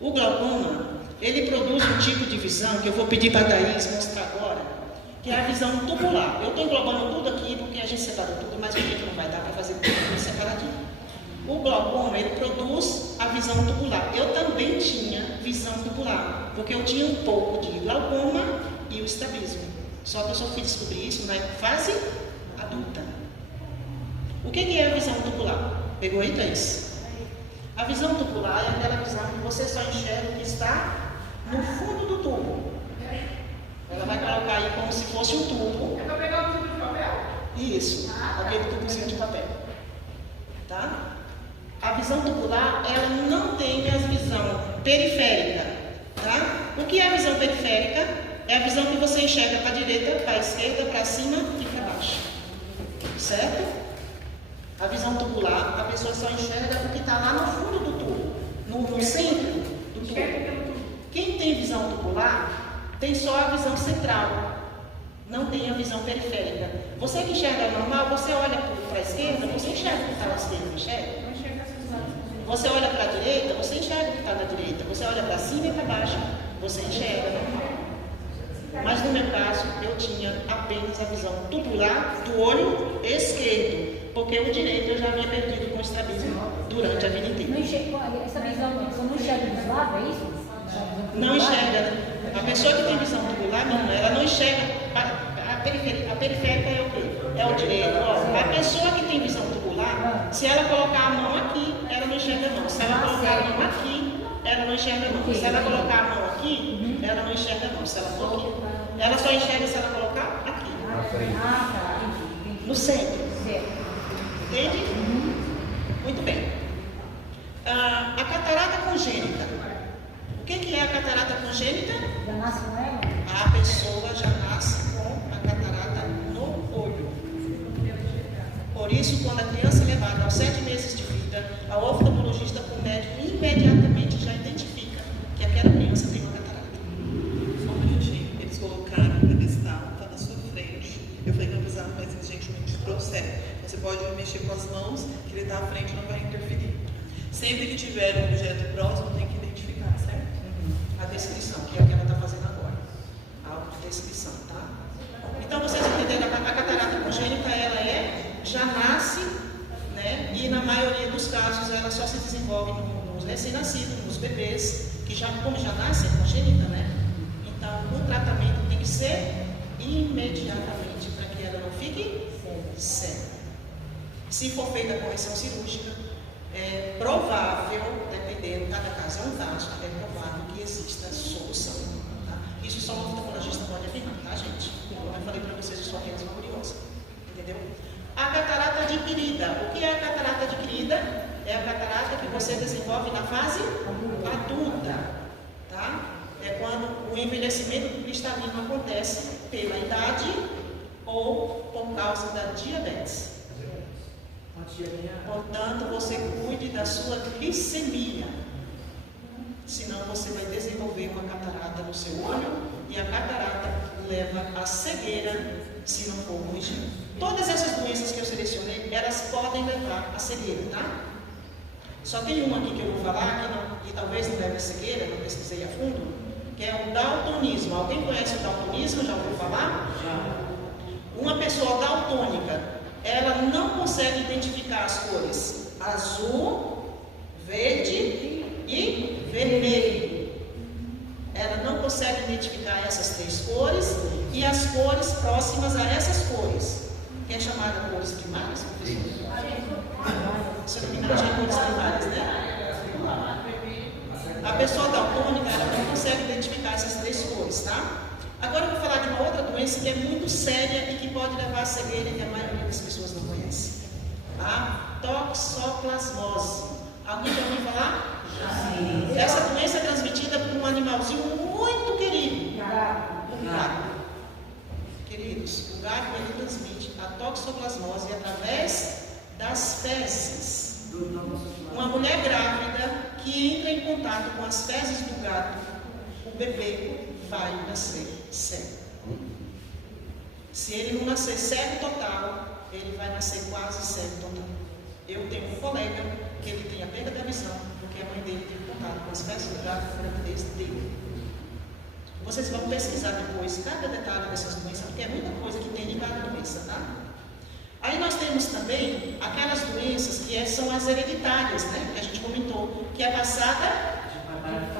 O glaucoma, ele produz um tipo de visão que eu vou pedir para a Thaís mostrar agora, que é a visão tubular. Eu estou englobando tudo aqui porque a gente separou tudo, mas o tempo não vai dar para fazer tudo separadinho. O glaucoma, ele produz a visão tubular. Eu também tinha visão tubular, porque eu tinha um pouco de glaucoma e o estrabismo. Só que eu só fui descobrir isso na fase adulta. O que é a visão tubular? Pegou aí, Thaís? A visão tubular é aquela visão que você só enxerga o que está no fundo do tubo. Ela vai colocar aí como se fosse um tubo. É para pegar o tubo de papel? Isso, aquele tubozinho de papel. Tá? A visão tubular, ela não tem a visão periférica, tá? O que é a visão periférica? É a visão que você enxerga para a direita, para a esquerda, para cima e para baixo. Certo? A visão tubular, a pessoa só enxerga o que está lá no fundo do tubo, no centro do tubo. Quem tem visão tubular, tem só a visão central, não tem a visão periférica. Você que enxerga normal, você olha para a esquerda, você enxerga o que está na esquerda, não enxerga? Você olha para a direita, você enxerga o que está na direita. Você olha para cima e para baixo, você enxerga normal. Mas no meu caso, eu tinha apenas a visão tubular do olho esquerdo, porque o direito eu já havia perdido com o estrabismo durante a vida inteira. Não enxerga, essa visão, você não enxerga dos lados, é isso? Não enxerga. A pessoa que tem visão tubular, não, ela não enxerga. A periférica é o quê? É o direito. Ó, a pessoa que tem visão tubular, se ela colocar a mão aqui, ela não enxerga não. Se ela colocar a mão aqui, ela não enxerga não. Se ela colocar a mão aqui, ela não enxerga não. Se ela for aqui. Ela só enxerga se ela colocar aqui. Na frente. Ah, tá, entendi. No centro. Certo. Entende? Muito bem. A catarata congênita. catarata congênita? Já nasce com ela? A pessoa já nasce com a catarata no olho. Por isso, quando a criança é levada aos 7 meses de vida, a oftalmologista com o médico imediatamente já identifica que aquela criança tem uma catarata. Só um minutinho. Eles colocaram o pedestal, está na sua frente. Eu falei que não precisava, mas eles gentilmente trouxeram. Você pode mexer com as mãos, que ele está à frente, não vai interferir. Sempre que tiver um objeto próximo, tem que identificar, certo? A descrição, que é o que ela está fazendo agora. A autodescrição, tá? Então, vocês entenderam, a catarata congênita, ela já nasce, né? E na maioria dos casos, ela só se desenvolve nos recém-nascidos, nos bebês, que já, como já nasce, é congênita, né? Então, o tratamento tem que ser imediatamente, para que ela não fique cega. Se for feita a correção cirúrgica, é provável, dependendo, cada caso é um caso, é provável que exista solução. Tá? Isso só o oftalmologista pode afirmar, tá, gente? Como eu falei para vocês, eu sou apenas uma curiosa. Entendeu? A catarata adquirida. O que é a catarata adquirida? É a catarata que você desenvolve na fase adulta. Tá? É quando o envelhecimento cristalino acontece pela idade ou por causa da diabetes. Portanto, você cuide da sua glicemia, senão você vai desenvolver uma catarata no seu olho e a catarata leva à cegueira se não for corrigido. Todas essas doenças que eu selecionei, elas podem levar à cegueira, tá? Só tem uma aqui que eu vou falar, que talvez não leve à cegueira, não pesquisei a fundo, que é o daltonismo. Alguém conhece o daltonismo? Já ouviu falar? Já. Uma pessoa daltônica, ela não consegue identificar as cores azul, verde e vermelho. Ela não consegue identificar essas 3 cores e as cores próximas a essas cores, que é chamada cores primárias, professor? Se eu não me engano, é cores primárias, né? A pessoa daltônica, ela não consegue identificar essas 3 cores, tá? Agora eu vou falar de uma outra doença que é muito séria e que pode levar à cegueira e que a maioria das pessoas não conhece. A toxoplasmose. Alguém já ouviu falar? Sim. Essa doença é transmitida por um animalzinho muito querido. O gato. Queridos, o gato ele transmite a toxoplasmose através das fezes. Uma mulher grávida que entra em contato com as fezes do gato, o bebê vai nascer cego. Se ele não nascer cego total, ele vai nascer quase cego total. Eu tenho um colega que ele tem a perda da visão, porque a mãe dele teve contato com as fezes do gato na gravidez dele. Vocês vão pesquisar depois cada detalhe dessas doenças, porque é muita coisa que tem em cada doença, tá? Aí nós temos também aquelas doenças que são as hereditárias, né? Que a gente comentou, que é passada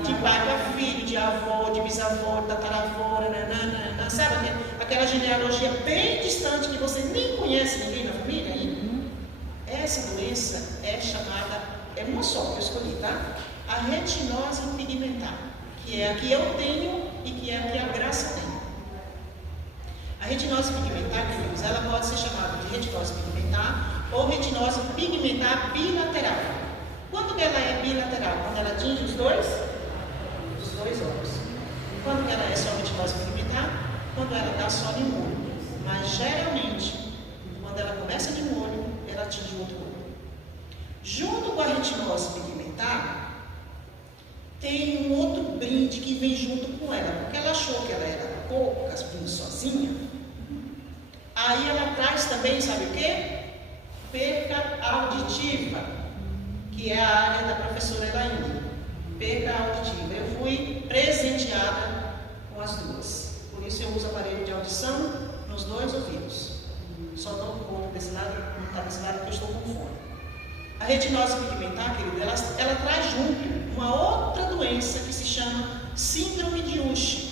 de pai para filho, de avô, de bisavô, de tataravô, nananana, sabe? Aquela genealogia bem distante que você nem conhece ninguém na família ainda. Essa doença é chamada, é uma só que eu escolhi, tá? A retinose pigmentar, que é a que eu tenho e que é a que a Graça tem. A retinose pigmentar, queridos, ela pode ser chamada de retinose pigmentar ou retinose pigmentar bilateral. Quando que ela é bilateral? Quando ela atinge os dois olhos. Quando que ela é só retinose pigmentar? Quando ela dá só em um olho. Mas geralmente, quando ela começa em um olho, ela atinge o outro olho. Junto com a retinose pigmentar, tem um outro brinde que vem junto com ela, porque ela achou que ela era pouco, caspinho sozinha. Aí ela traz também, sabe o quê? Perca auditiva, que é a área da professora Elaine. Perca auditiva. Eu fui presenteada com as duas. Por isso eu uso aparelho de audição nos 2 ouvidos. Só estou com o outro desse lado, não está desse lado porque eu estou com fone. A retinose pigmentar, querida, ela traz junto uma outra doença que se chama síndrome de Usher.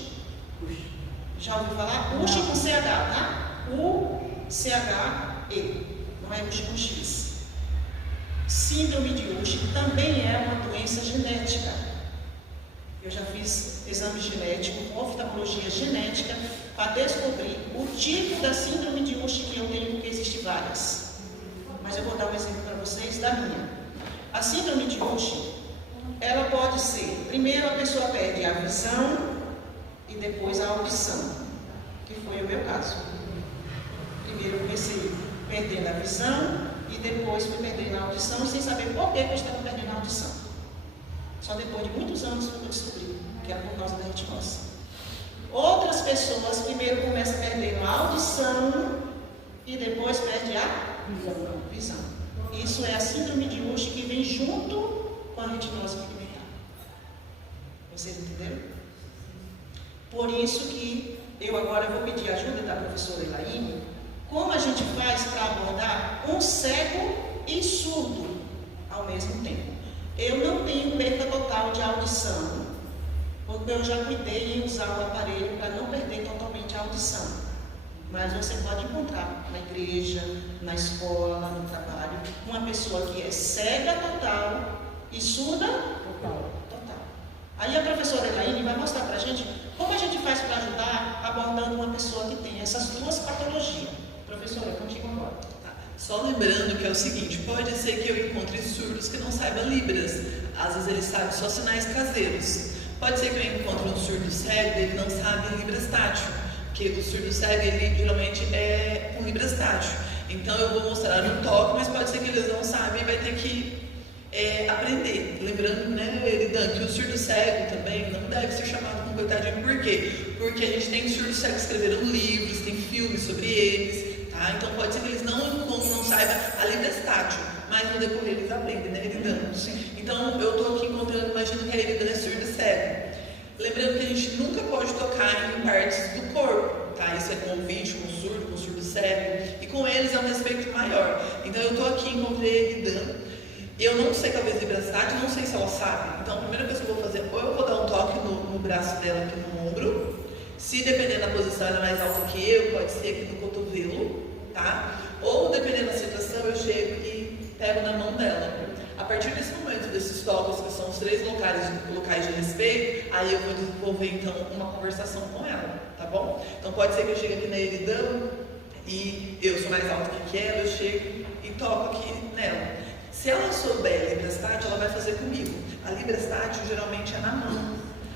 Já ouviu falar? Usher com CH, tá? U-C-H-E. Não é Usher com X. Síndrome de Usher também é uma doença genética. Eu já fiz exame genético, oftalmologia genética, para descobrir o tipo da síndrome de Usher que eu tenho, porque existem várias. Mas eu vou dar um exemplo para vocês da minha. A síndrome de Usher, ela pode ser, primeiro a pessoa perde a visão e depois a audição, que foi o meu caso. Primeiro eu comecei perdendo a visão e depois fui perdendo a audição, sem saber por que eu estava perdendo a audição. Só depois de muitos anos que eu descobri que era por causa da retinose. Outras pessoas primeiro começam perdendo a audição e depois perde a visão. Isso é a síndrome de Usher que vem junto com a retinose pigmentar. Vocês entenderam? Por isso que eu agora vou pedir a ajuda da professora Elaine. Como a gente faz para abordar um cego e surdo ao mesmo tempo? Eu não tenho perda total de audição, porque eu já cuidei em usar o aparelho para não perder totalmente a audição. Mas você pode encontrar na igreja, na escola, no trabalho, uma pessoa que é cega total e surda total. Aí a professora Elaine vai mostrar para a gente como a gente faz para ajudar abordando uma pessoa que tem essas duas patologias. Professora, contigo agora. Só lembrando que é o seguinte, pode ser que eu encontre surdos que não saibam Libras. Às vezes eles sabem só sinais caseiros. Pode ser que eu encontre um surdo cego e ele não sabe Libras tátil. Porque o surdo cego, ele geralmente é com Libras tátil. Então eu vou mostrar no toque, mas pode ser que eles não sabem e vai ter que aprender. Lembrando, né, Eridan, que o surdo cego também não deve ser chamado como coitadinho. Por quê? Porque a gente tem surdos cegos que escreveram livros, tem filmes sobre eles, tá? Então pode ser que eles não saibam a Libras tátil, mas no decorrer eles aprendem, né, Eridan? Então eu estou aqui encontrando, imagino que a Eridan é surdo cego. Lembrando que a gente nunca pode tocar em partes do corpo, tá? Isso é com ouvinte, com surdo cego, e com eles é um respeito maior. Então eu estou aqui, encontrei a Eridan. Eu não sei talvez Libras tátil, não sei se ela sabe. Então a primeira coisa que eu vou fazer, ou eu vou dar um toque no braço dela aqui no ombro. Se dependendo da posição ela é mais alta que eu, pode ser aqui no cotovelo, tá? Ou dependendo da situação, eu chego e pego na mão dela. A partir desse momento, desses toques, que são os 3 locais de respeito, aí eu vou desenvolver então uma conversação com ela, tá bom? Então pode ser que eu chegue aqui na Eridan e eu sou mais alta que ela, eu chego e toco aqui nela. Se ela souber Libras tátil, ela vai fazer comigo. A Libras tátil geralmente é na mão.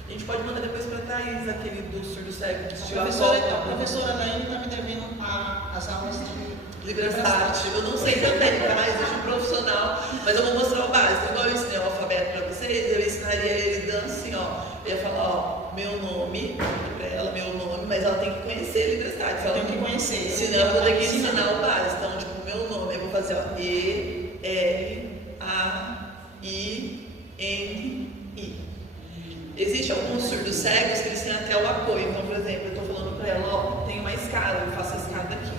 A gente pode mandar depois para a Thaís, aquele do surdo cego que assistiu a professora Elaine está me devendo as aulas de Libras tátil. Eu não sei também, tá? Existe um profissional, mas eu vou mostrar o básico. Igual eu ensinei o alfabeto para vocês, eu ensinaria ele dando assim, ó. Eu ia falar, ó, meu nome, para ela, meu nome, mas ela tem que conhecer Libras tátil. Ela tem que conhecer. Senão eu vou ter que ensinar o básico. Então, tipo, meu nome, eu vou fazer, ó, E-R-A-I-N-I. Existem alguns surdos cegos que eles têm até o apoio. Então, por exemplo, eu estou falando para ela, ó, tem uma escada, eu faço a escada aqui.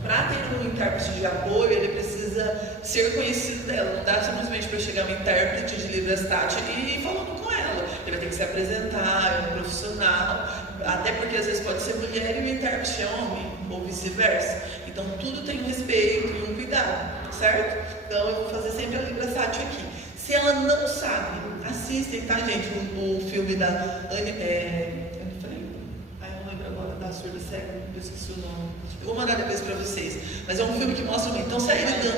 Para ter um intérprete de apoio, ele precisa ser conhecido dela. Não dá simplesmente para chegar um intérprete de Libras tátil e ir falando com ela. Ele vai ter que se apresentar, é um profissional. Até porque às vezes pode ser mulher e o intérprete é homem, ou vice-versa. Então, tudo tem um respeito e um cuidado, certo? Então, eu vou fazer sempre a Libras tátil aqui. Se ela não sabe, assistem, tá, gente? O filme da Anne Frank. Ai, eu não lembro agora da surda cega, eu esqueci o nome. Eu vou mandar depois pra vocês. Mas é um filme que mostra muito. Então, se a Eridan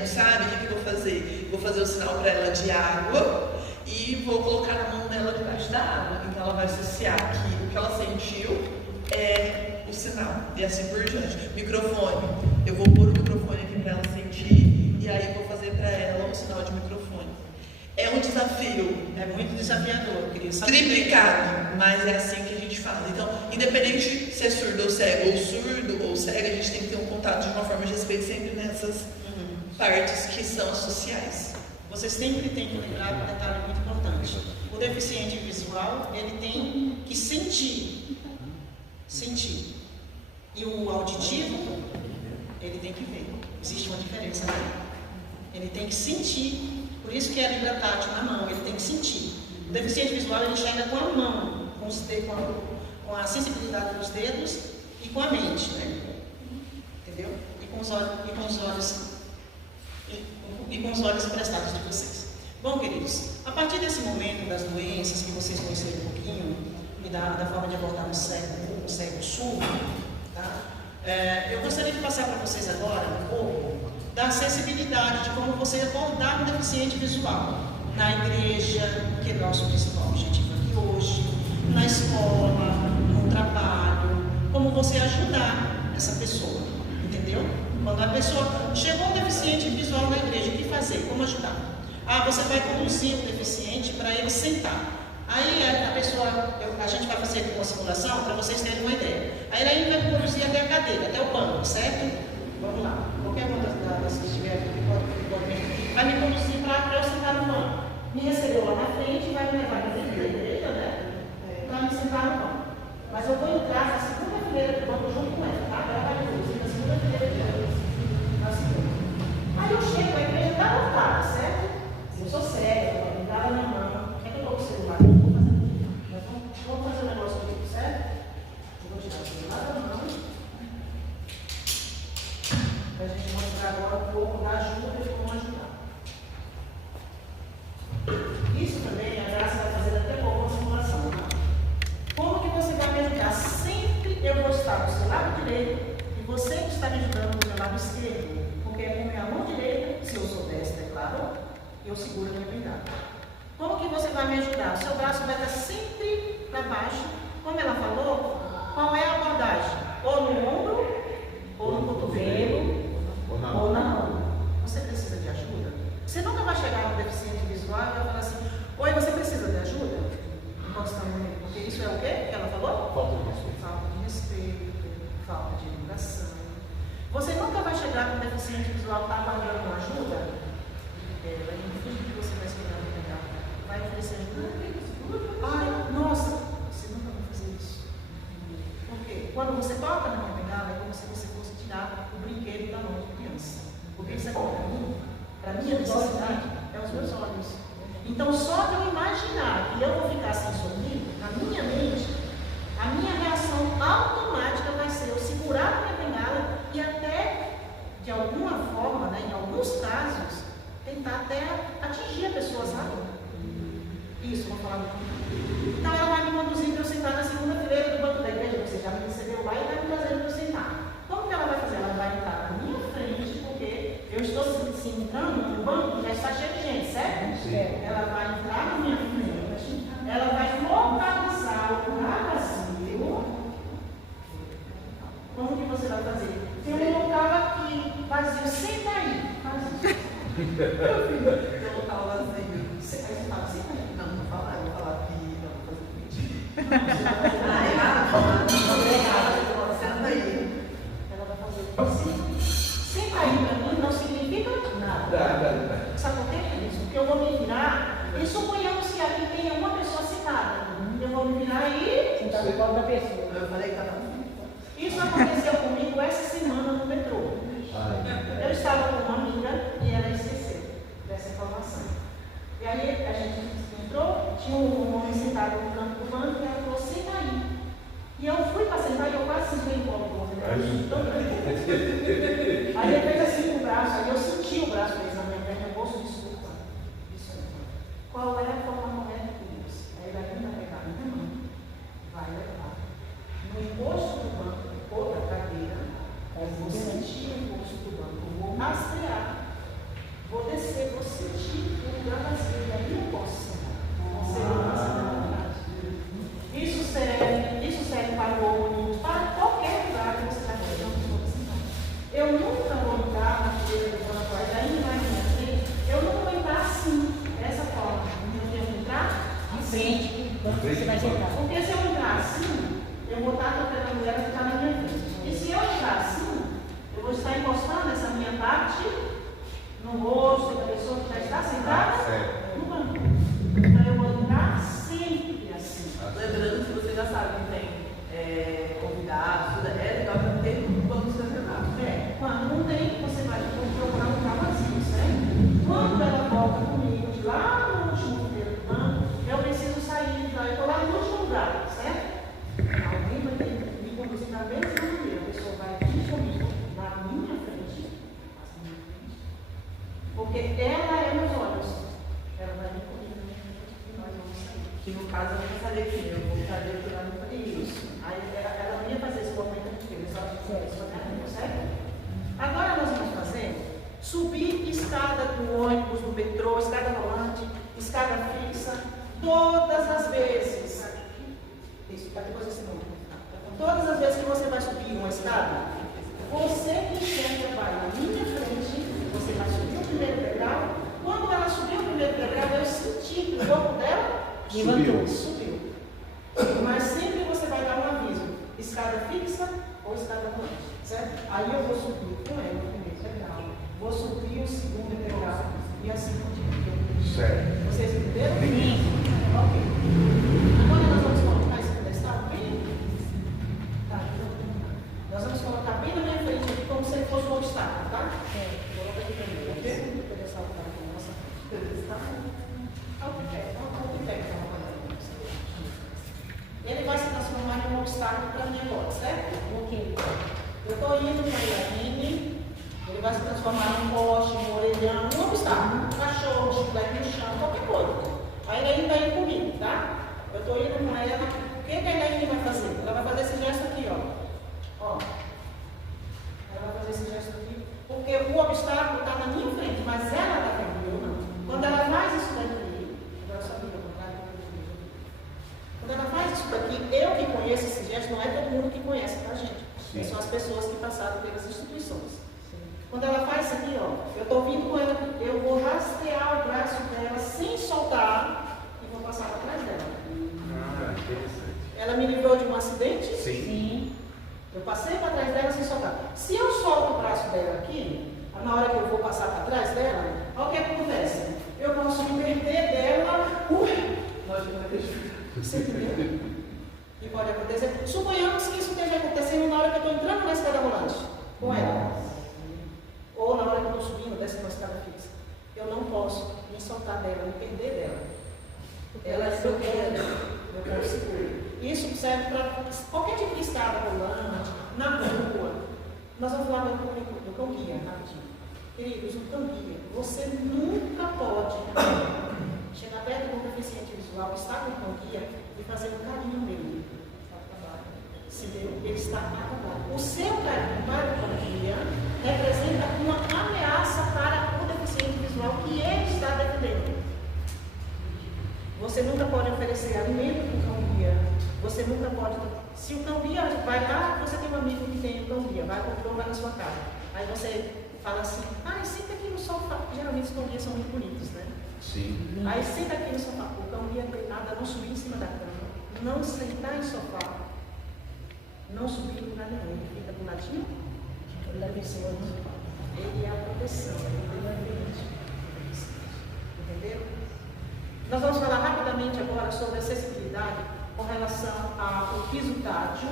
não sabe, o que eu vou fazer? Vou fazer o sinal pra ela de água e vou colocar na mão dela debaixo da água. Então, ela vai associar que o que ela sentiu é o sinal. E assim por diante. Microfone. Eu vou pôr o microfone aqui pra ela sentir. E aí vou fazer para ela um sinal de microfone. É um desafio. É muito desafiador, eu queria saber. Triplicado, mas é assim que a gente fala. Então, independente se é surdo ou cego, cega, a gente tem que ter um contato de uma forma de respeito sempre nessas partes que são sociais. Vocês sempre têm que lembrar um detalhe muito importante. O deficiente visual, ele tem que sentir. E o auditivo, ele tem que ver. Existe uma diferença aí. Ele tem que sentir, por isso que é a Libra tátil na mão, ele tem que sentir. O deficiente visual ele enxerga com a mão, com a sensibilidade dos dedos e com a mente, né? Entendeu? E com os olhos emprestados de vocês. Bom, queridos, a partir desse momento das doenças que vocês conheceram um pouquinho e da forma de abordar um cego surdo, tá? Eu gostaria de passar para vocês agora um pouco da acessibilidade, de como você abordar um deficiente visual. na igreja, que é nosso principal objetivo aqui hoje, na escola, no trabalho, como você ajudar essa pessoa, entendeu? Quando a pessoa chegou um deficiente visual na igreja, o que fazer? Como ajudar? Você vai conduzir o deficiente para ele sentar. Aí a pessoa, a gente vai fazer uma simulação para vocês terem uma ideia. Aí ele vai conduzir até a cadeira, até o banco, certo? Vamos lá. Qualquer uma das que estiver aqui vai me conduzir para eu sentar no banco. Me recebeu lá na frente e vai me levar na frente da igreja, né? Para me sentar no banco. Mas eu vou entrar na segunda fileira do banco junto com ela, tá? Ela vai me conduzir na segunda fileira de ela. Aí eu chego, a igreja está lotada, certo? Eu sou cega, eu estou com na mão. É que eu estou com o celular? Vamos fazer um negócio aqui, certo? Eu vou tirar o celular da mão. Para a gente mostrar agora um pouco da ajuda de como ajudar. Isso também a Graça vai fazer até uma simulação. Tá? Como que você vai me ajudar? Sempre eu vou estar do seu lado direito e você que está me ajudando do meu lado esquerdo. Porque é com a minha mão direita, se eu soubesse, é claro, eu seguro a minha bengala. Como que você vai me ajudar? O seu braço vai estar sempre para baixo. Como ela falou, qual é a abordagem? Ou no ombro, ou no cotovelo, ou na mão. Você precisa de ajuda? Você nunca vai chegar no deficiente visual e vai falar assim: oi, você precisa de ajuda? Enquanto está no meio. Porque isso é o quê que ela falou? Falta de respeito. Falta de respeito, falta de educação. Você nunca vai chegar no deficiente visual que está aguardando ajuda? Vai fingir que você vai esperar no legal. Vai oferecer ajuda. Ai, nossa, você nunca vai fazer isso. Por quê? Quando você toca na minha bengala, é como se você fosse tirar o brinquedo da mão de criança. Porque isso é para mim, a necessidade é os meus olhos. Então, só de eu imaginar que eu vou ficar sem sorrir, na minha mente, a minha reação automática vai ser eu segurar a minha bengala e até, de alguma forma, né, em alguns casos, tentar até atingir a pessoa, sabe? Isso, vou falar aqui. Então, ela vai me conduzir para eu sentar na segunda fileira do banco da igreja. Você já me recebeu lá e vai me trazer para eu sentar. Como que ela vai fazer? Ela vai entrar na minha frente, porque eu estou entrando no banco, já está cheio de gente, certo? Sim. Ela vai entrar na minha frente, ela vai localizar o lugar vazio. Como que você vai fazer? Tem um local aqui, vazio, senta aí. Tem um local vazio. Aí você fala, senta aí. Não, vou falar aqui, não vou fazer mentira. Senta aí. Ela vai fazer senta aí para mim não significa nada. Sabe por quê? Porque eu vou me virar, e suponhamos que aqui tenha uma pessoa sentada. Eu vou me virar e Sentar no colo da pessoa. Eu falei que estava. isso aconteceu comigo essa semana no metrô. Eu estava com uma amiga e ela esqueceu dessa informação. E aí a gente entrou, tinha um homem sentado no canto do banco e ela falou, senta aí. E eu fui para sentar e eu quase sentei em colo do homem. Aí ele fez assim com o braço, aí eu senti o braço dele na minha perna, eu moço, desculpa. Qual é a forma correta disso? Aí ele vai vir pegar a minha mão, vai levar. No encosto do banco ou da cadeira, eu vou sentir o encosto do banco, eu vou rastrear, vou descer, vou sentir o lugar vazio, e aí eu posso sentar. Segurança da vontade. Isso serve para o ônibus, para qualquer lugar que você está chegando. Eu nunca vou entrar na fileira do banco, aí vai na minha frente, eu não vou entrar assim, dessa forma. Eu tenho que entrar De frente, você vai sentar. porque se eu entrar assim, eu vou estar tocando a mulher que está na minha frente. E se eu entrar assim, eu vou estar encostando essa minha parte no rosto da pessoa que já está sentada no banco. Então eu vou entrar sempre assim. Lembrando que vocês já sabem, tem convidados, tudo, é legal para ter um banco estacionado. Quando não tem, você vai procurar um lugar vazio, certo? Quando ela volta comigo de lá no último fileiro do banco, eu preciso sair de lá, eu estou lá no último lugar, certo? Alguém vai ter que me conduzir da mesma maneira, a pessoa vai vir comigo na minha frente, porque ela é meus olhos, ela vai vir comigo na minha frente e nós vamos sair. Que no caso eu não sabia que eu voltaria a tirar no Isso. Aí ela não ia fazer esse movimento aqui, ele só tinha esse movimento, certo? Agora nós vamos fazer subir escada do ônibus, do metrô, escada rolante, escada fixa, todas as vezes. Isso, depois esse número. Todas as vezes que você vai subir uma escada, você que enxerga vai na minha frente, você vai subir o primeiro degrau. Quando ela subiu o primeiro degrau, eu senti que o corpo dela subiu. Mas sempre você vai dar um aviso: escada fixa ou escada rolante, certo? Aí eu vou subir com ela o primeiro degrau, vou subir o segundo degrau e assim por diante. Certo. Vocês entenderam? Sim. Ok. Agora nós vamos colocar esse pedestal bem. Tá, nós vamos colocar bem na minha frente aqui, como se ele fosse um obstáculo, tá? Coloca aqui primeiro, ok? O pedestal está aqui na nossa frente. Ele vai se transformar em um obstáculo para mim agora, certo? Ok. Eu estou indo para a Elaine, ele vai se transformar em um poste, um orelhão, um obstáculo, um cachorro, um chiclete no chão, qualquer coisa. A Elaine está indo comigo, tá? Eu estou indo com ela. O que a Elaine vai fazer? Ela vai fazer esse gesto aqui, ó. Ela vai fazer esse gesto aqui, porque o obstáculo está na minha frente, mas ela está comigo, eu não. Quando ela faz isso daqui, agora só fica ao contrário. Quando ela faz isso daqui, eu que conheço esse gesto, não é todo mundo que conhece, tá, gente? Sim. São as pessoas que passaram pelas instituições. Quando ela faz isso aqui, eu estou vindo com ela, eu vou rastrear o braço dela sem soltar e vou passar para trás dela. Interessante. Ela me livrou de um acidente? Sim. Eu passei para trás dela sem soltar. Se eu solto o braço dela aqui, na hora que eu vou passar para trás dela, olha o que acontece. Eu posso me perder dela. Você entendeu? E pode acontecer. Suponhamos que isso esteja acontecendo na hora que eu estou entrando na escada rolante com ela. Ou na hora que eu estou subindo, descendo uma escada fixa. Eu não posso me soltar dela, me perder dela. Ela é meu ponto seguro. Isso serve para qualquer tipo de escada rolante, na rua. Nós vamos falar do cão guia, rapidinho. Queridos, o cão guia, você nunca pode chegar perto de um deficiente visual que está com o cão guia e fazer um carinho nele. Ele está acabado. O seu carinho para o cão guia representa uma ameaça para o deficiente visual que ele está defendendo. Você nunca pode oferecer alimento para o cão guia. Você nunca pode. Se o cão guia vai lá, você tem um amigo que tem o cão guia, vai comprou, vai na sua casa. Aí você fala assim: senta aqui no sofá. Geralmente os cão guias são muito bonitos, né? Sim. Aí senta aqui no sofá. O cão guia treinado a não subir em cima da cama, não sentar em sofá, não subir em lugar nenhum. Ele fica do ladinho da pessoa no sofá. Ele é a proteção, ele é ambiente. Entendeu? Nós vamos falar rapidamente agora sobre acessibilidade com relação ao piso tátil,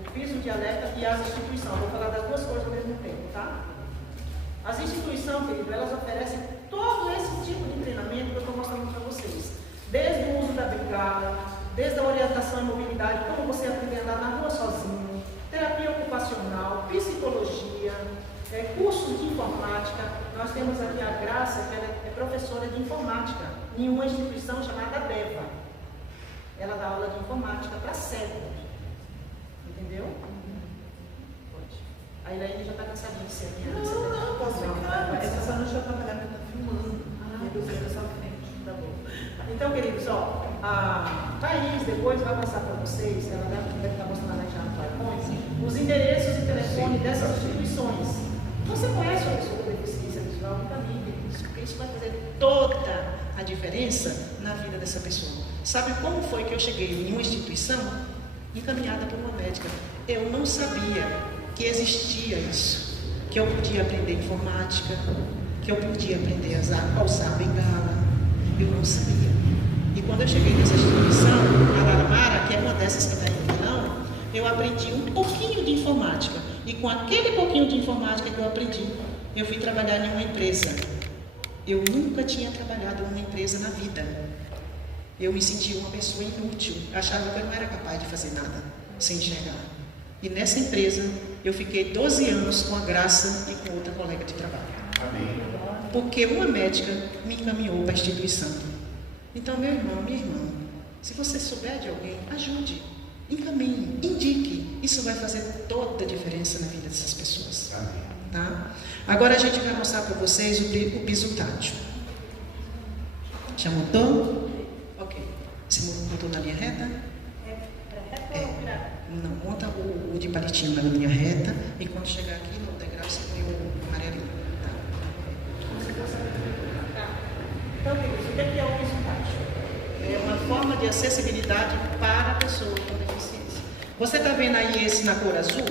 o piso de alerta e as instituições. Vou falar das duas coisas ao mesmo tempo, tá? As instituições, querido, elas oferecem todo esse tipo de treinamento que eu estou mostrando para vocês. Desde o uso da bengala, desde a orientação e mobilidade, como você aprender a andar na rua sozinho, terapia ocupacional, psicologia, cursos de informática. Nós temos aqui a Graça, que ela é professora de informática em uma instituição chamada BEVA. Ela dá aula de informática para cego. Entendeu? Pode. A Elaine já está cansadinha de ser minha. Não, posso ficar. Essa só não deixa eu trabalhar porque está filmando. Reduzindo essa frente. Tá bom. Então, queridos, a Thaís depois vai passar para vocês, ela deve estar mostrando aí já no PowerPoint, os endereços e telefone dessas instituições. Você conhece uma pessoa com deficiência visual? Também, queridos, porque isso vai fazer toda a diferença na vida dessa pessoa. Sabe como foi que eu cheguei em uma instituição encaminhada por uma médica? Eu não sabia que existia isso, que eu podia aprender informática, que eu podia aprender a usar bengala. Eu não sabia. E quando eu cheguei nessa instituição, a Laramara, que é uma dessas que está em Milão, eu aprendi um pouquinho de informática. E com aquele pouquinho de informática que eu aprendi, eu fui trabalhar em uma empresa. Eu nunca tinha trabalhado em uma empresa na vida. Eu me sentia uma pessoa inútil. Achava que eu não era capaz de fazer nada sem enxergar. E nessa empresa, eu fiquei 12 anos com a Graça e com outra colega de trabalho. Amém. Porque uma médica me encaminhou para a instituição. Então, meu irmão, minha irmã, se você souber de alguém, ajude, encaminhe, indique. Isso vai fazer toda a diferença na vida dessas pessoas. Amém. Tá? Agora a gente vai mostrar para vocês o piso tátil. Já montou? Ok. Você montou na linha reta? Não, monta o de palitinho na linha reta e quando chegar aqui no degrau você põe o amarelinho. Tá? Então, isso daqui é o piso tátil. É uma forma de acessibilidade para a pessoa com deficiência. Você está vendo aí esse na cor azul?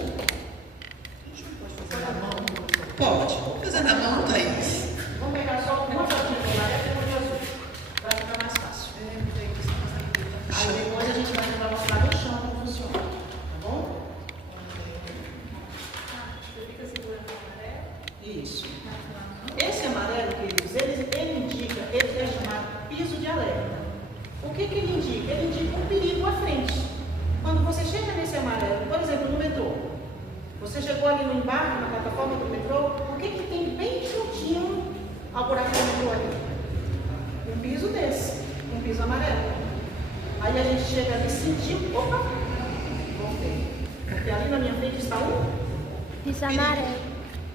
Pode. Vou fazer na mão, Thaís. Vamos pegar só uma fotinha do amarelo e uma de azul. Vai ficar mais fácil. Aí depois a gente vai mostrar no chão como funciona. Tá bom? Isso. Esse amarelo, queridos, ele indica, ele é chamado piso de alerta. O que ele indica? Ele indica um perigo à frente. Quando você chega nesse amarelo, por exemplo, no metrô, você chegou ali no embarque, na plataforma do metrô, o que tem bem juntinho ao buraco do metrô ali? Um piso desse, um piso amarelo. Aí a gente chega ali e sentiu, opa, voltei. Porque ali na minha frente está piso amarelo.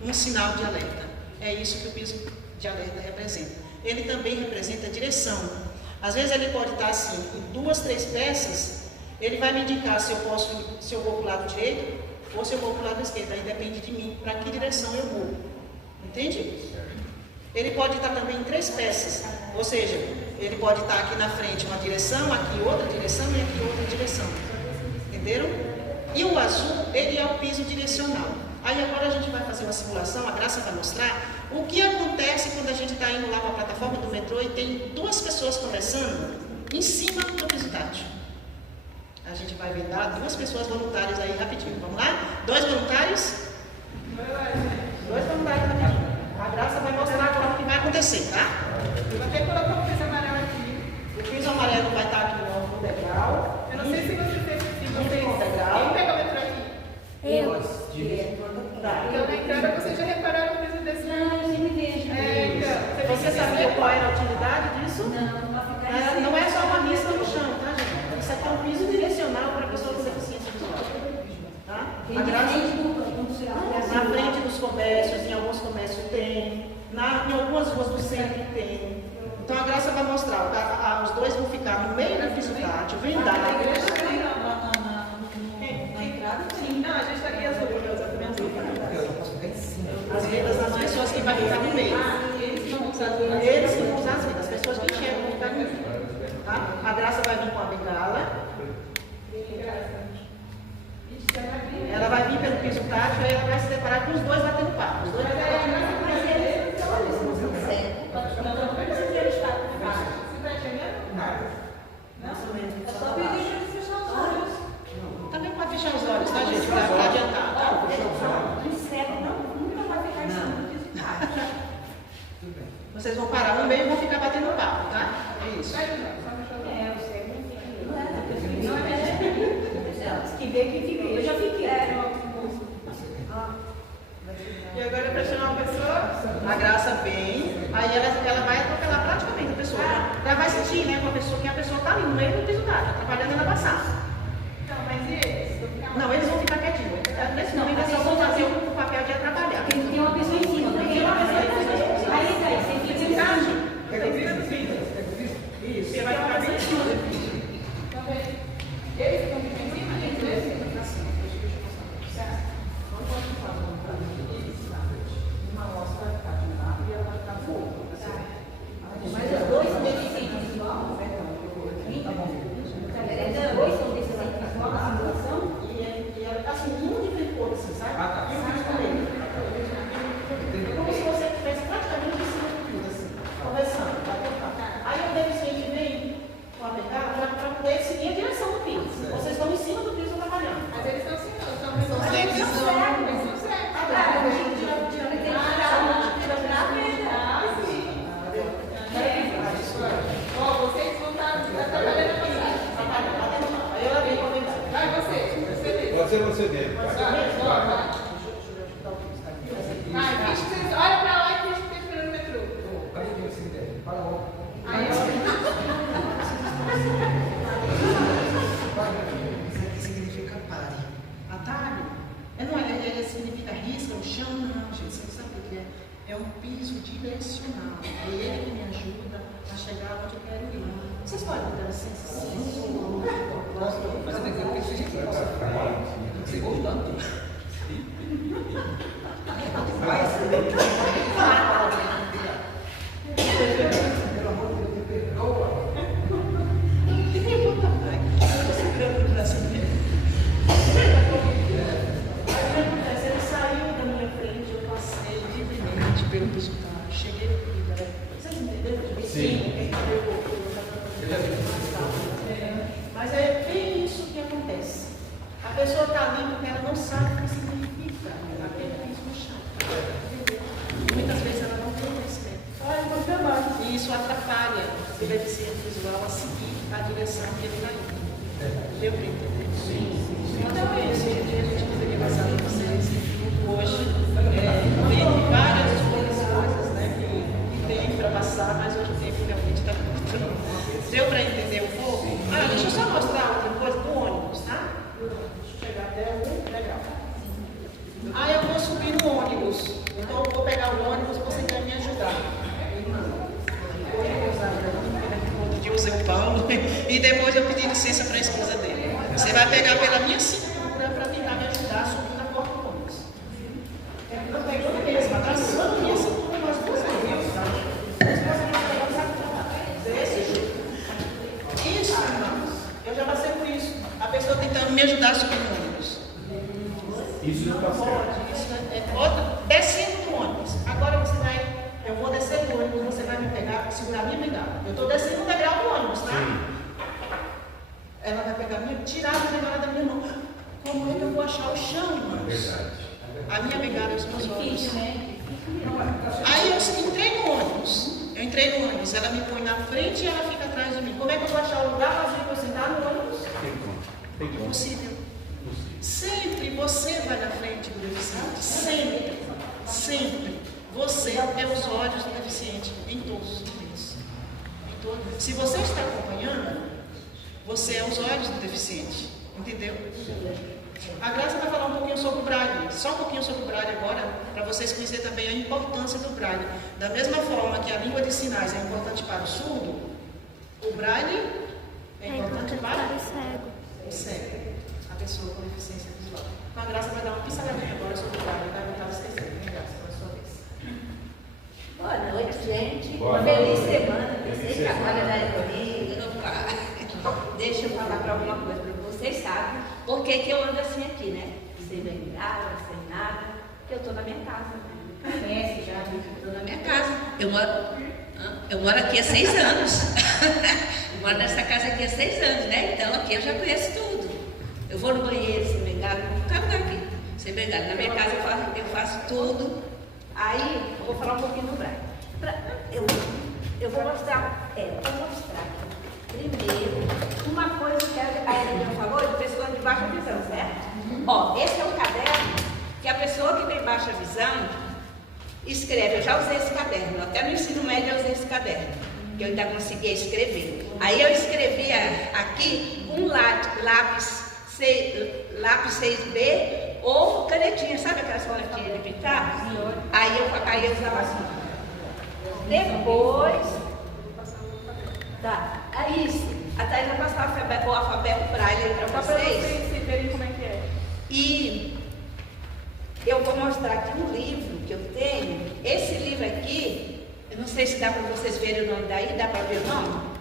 Um sinal de alerta. É isso que o piso de alerta representa. Ele também representa a direção. Às vezes ele pode estar assim, em 2, 3 peças, ele vai me indicar se eu vou para o lado direito ou se eu vou para o lado esquerdo. Aí depende de mim, para que direção eu vou. Entende? Ele pode estar também em 3 peças. Ou seja, ele pode estar aqui na frente uma direção, aqui outra direção e aqui outra direção. Entenderam? E o azul, ele é o piso direcional. Aí agora a gente vai fazer uma simulação, a Graça vai mostrar o que acontece quando a gente está indo lá para a plataforma do metrô e tem 2 pessoas conversando em cima do piso tátil. A gente vai vendar 2 pessoas voluntárias aí rapidinho. Vamos lá? 2 voluntários? 2 voluntários rapidinho. A Graça vai mostrar agora o que vai acontecer, tá? Eu até colocar o piso amarelo aqui. O piso amarelo vai estar aqui no degrau. Eu não sei se você fez assim, No degrau. Quem pegou o metrô aqui? Porque eu na entrada vocês já repararam o piso desse? Não, eu sempre vejo. Então. Você sabia qual era a utilidade disso? Não vai ficar Não é só uma risca no chão, tá, gente? Isso aqui é um piso direcional para pessoas com deficiência visual. Tá? A Graça, na frente dos comércios, em alguns comércios tem, em algumas ruas do centro tem. Então a Graça vai mostrar, os 2 vão ficar no meio do piso tátil, vendados. na entrada. Sim, não, a gente está aqui azul, porque eu também azul. As vendas das pessoas que vai ficar no meio. Eles vão usar azul. Eles que vão usar as vendas, as pessoas que enxergam vão ficar no meio. Tá? A Graça vai vir com a bengala. Ela vai vir pelo piso tátil e ela vai se deparar com os 2 batendo papo. Os 2 batendo papo. Também pode fechar os olhos, tá, gente? Para adiantar. Tá? Vocês vão parar no meio e vão ficar batendo papo, tá? É isso. Que vê que fica. Eu já fiquei. E agora para chamar uma pessoa? A Graça vem, aí ela vai atropelar praticamente a pessoa. Ela vai sentir, né, com a pessoa, que a pessoa está ali no meio do piso tátil, atrapalhando ela passar. Não, mas e eles? Não, eles vão ficar quietinhos. Nesse momento, eles só vão fazer o papel de atrapalhar. Tem uma pessoa em cima. Tem uma pessoa em cima. Aí, você fica em casa. Isso. Você vai ficar bem em cima. Eles ficam em cima, gente? Mas os 2 são deficientes visual? Tá bom. Os 2 são deficientes visual na simulação? E é assim, muito diferente cor, assim, sabe? E o piso também. É como se você estivesse praticamente em cima do piso, assim, conversando. Aí o deficiente vem com a bengala para poder seguir a direção do piso. Vocês estão em cima do piso trabalhando. Mas eles estão assim, não. São pessoas que Eles estão certos. Eles estão certos. Ó, vocês vão estar trabalhando a passagem. Aí ela vem com a bengala. Vai você mesmo. Pode ser você mesmo. Vai, finge que vocês olha pra lá e finge que está esperando o metrô. Aí, Significa pare. Atalho? Não é, significa risca no chão? Não, gente, você não sabe o que é. É um piso direcional. É ele que me ajuda a chegar chegar onde eu quero ir. Vocês podem me dar licença? Sim. Mas eu tenho que fingir que você você gostando. Ele saiu da minha frente, eu passei livremente pelo resultado. Cheguei aqui, né? Vocês entenderam? Sim. Mas é bem isso que acontece. A pessoa está ali porque ela não sabe o que significa aquele ritmo chato. Muitas vezes ela não tem conhecimento. E isso atrapalha o deficiente visual a seguir a direção que ele vai ir. Deu para entender? Então é isso que a gente deveria passar para vocês hoje. Tem várias coisas, né, que tem para passar, mas hoje o tempo realmente está curto. Deu para entender um pouco? Deixa eu só mostrar outra coisa do ônibus, tá? Deixa eu chegar até o legal. Eu vou subir no ônibus. Então eu vou pegar o ônibus, você vai me ajudar. De José Paulo, e depois eu pedi licença para a esposa dele. Você vai pegar pela minha cintura para tentar me ajudar a subir na porta do ônibus. Eu pego mesmo, abraçando a minha cintura com as duas mãos, tá? Isso, irmãos. Eu já passei por isso. A pessoa tentando me ajudar a subir no ônibus. Isso não está certo. Isso é outra. Descendo do ônibus. Agora você vai. Eu vou descer do ônibus, você vai me pegar, segurar a minha bengala. Eu estou descendo o degrau do ônibus, tá? Ela vai pegar tirar a bengala da minha mão. Como é que eu vou achar o chão, irmãos? Verdade. A minha bengala e os meus olhos. Aí eu entrei no ônibus. Ela me põe na frente e ela fica atrás de mim. Como é que eu vou achar o lugar vazio para sentar no ônibus? Tem como. Impossível. Sempre você vai na frente do deficiente. Sempre. Sempre. Você é os olhos do deficiente em todos os momentos. Se você está acompanhando, você é os olhos do deficiente. Entendeu? A Graça vai falar um pouquinho sobre o Braille. Só um pouquinho sobre o Braille agora, para vocês conhecerem também a importância do Braille. Da mesma forma que a língua de sinais é importante para o surdo, o Braille é importante para o cego. A pessoa com deficiência visual. Então a Graça vai dar uma pinceladinha agora sobre o Braille. Vai botar vocês aí, Graça, para a sua vez. Boa noite, gente. Boa Uma feliz noite. semana. Vocês trabalham na comigo. Deixa eu falar para alguma coisa para vocês sabem por que eu ando assim aqui, né? Sem bengala, sem nada. Porque eu estou na minha casa. Conhece já? Estou na minha casa. Eu moro aqui há 6 anos. Eu moro nessa casa aqui há 6 anos, né? Então aqui eu já conheço tudo. Eu vou no banheiro sem bengala, não cabe aqui. Sem bengala. Na minha casa eu faço tudo. Aí, eu vou falar um pouquinho do Braille. Eu vou mostrar aqui. Primeiro, uma coisa que a Helena falou de pessoa de baixa visão, certo? Ó, esse é um caderno que a pessoa que tem baixa visão escreve. Eu já usei esse caderno, até no ensino médio eu usei esse caderno, que eu ainda conseguia escrever. Aí eu escrevia aqui um lápis 6B ou canetinha, sabe aquelas canetinhas de pintar? Aí eu usava assim. Depois, aí a Thaís vai passar o alfabeto Braille para vocês. Para vocês verem como é que é. E eu vou mostrar aqui um livro que eu tenho. Esse livro aqui, eu não sei se dá para vocês verem o nome daí, dá para ver o nome?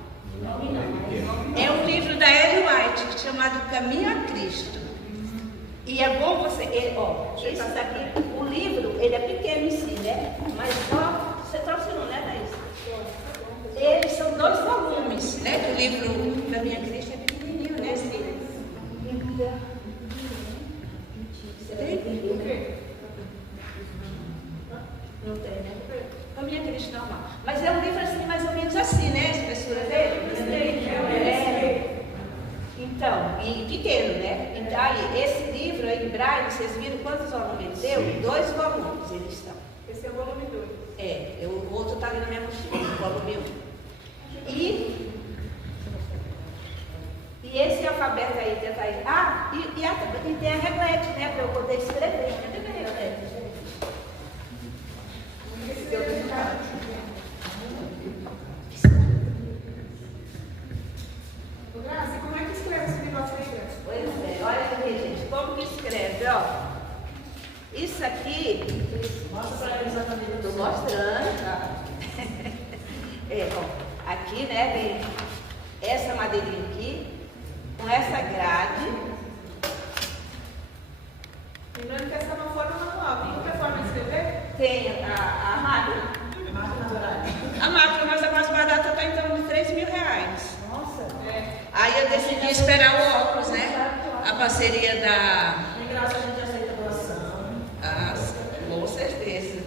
É um livro da Ellen White chamado Caminho a Cristo. E é bom você, esse daqui, o livro, ele é pequeno em si, né? Mas ó, você trouxe não, né, Thaís? Eles são 2 volumes, né? Do livro Caminho a Cristo é pequenininho, né? Esse livro. Você tem? Não tem, né? Caminho a Cristo normal. Mas é um livro assim, mais ou menos assim, né? A espessura dele. Então, e pequeno, né? Então, aí, esse livro aí, Braille, vocês viram quantos volumes ele deu? 2 volumes eles estão. Esse é o volume 2. O outro está ali na minha mochila, o volume 1. E esse alfabeto aí, tá aí. E tem a reglete, né? Para eu poder escrever. Cadê a reglete? aqui, né? Essa madeirinha aqui, com essa grade. Lembrando que essa é uma forma manual. Tem outra forma de escrever? Tem a máquina. A máquina, mas a mais barata está em torno de R$3.000. Nossa. Aí eu decidi esperar o óculos, né? A parceria da... De graça a gente aceita doação. Ah, com certeza.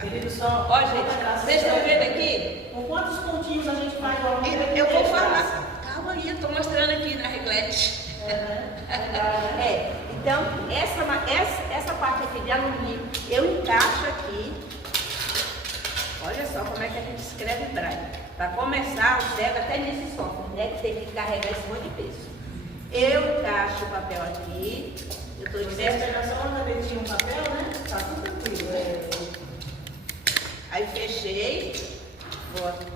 Querido, só. Ó, gente, vocês estão vendo aqui? Com quantos pontinhos a gente faz o Eu vou falar. Calma aí, eu estou mostrando aqui na reglete. Então, essa parte aqui de alumínio, eu encaixo aqui. Olha só como é que a gente escreve braille. Para começar, o cego até nesse software, né? Que tem que carregar esse monte de peso. Eu encaixo o papel aqui. Eu estou Você pega só uma gavetinha um papel, né? Tá tudo tranquilo. Aí fechei. Boto.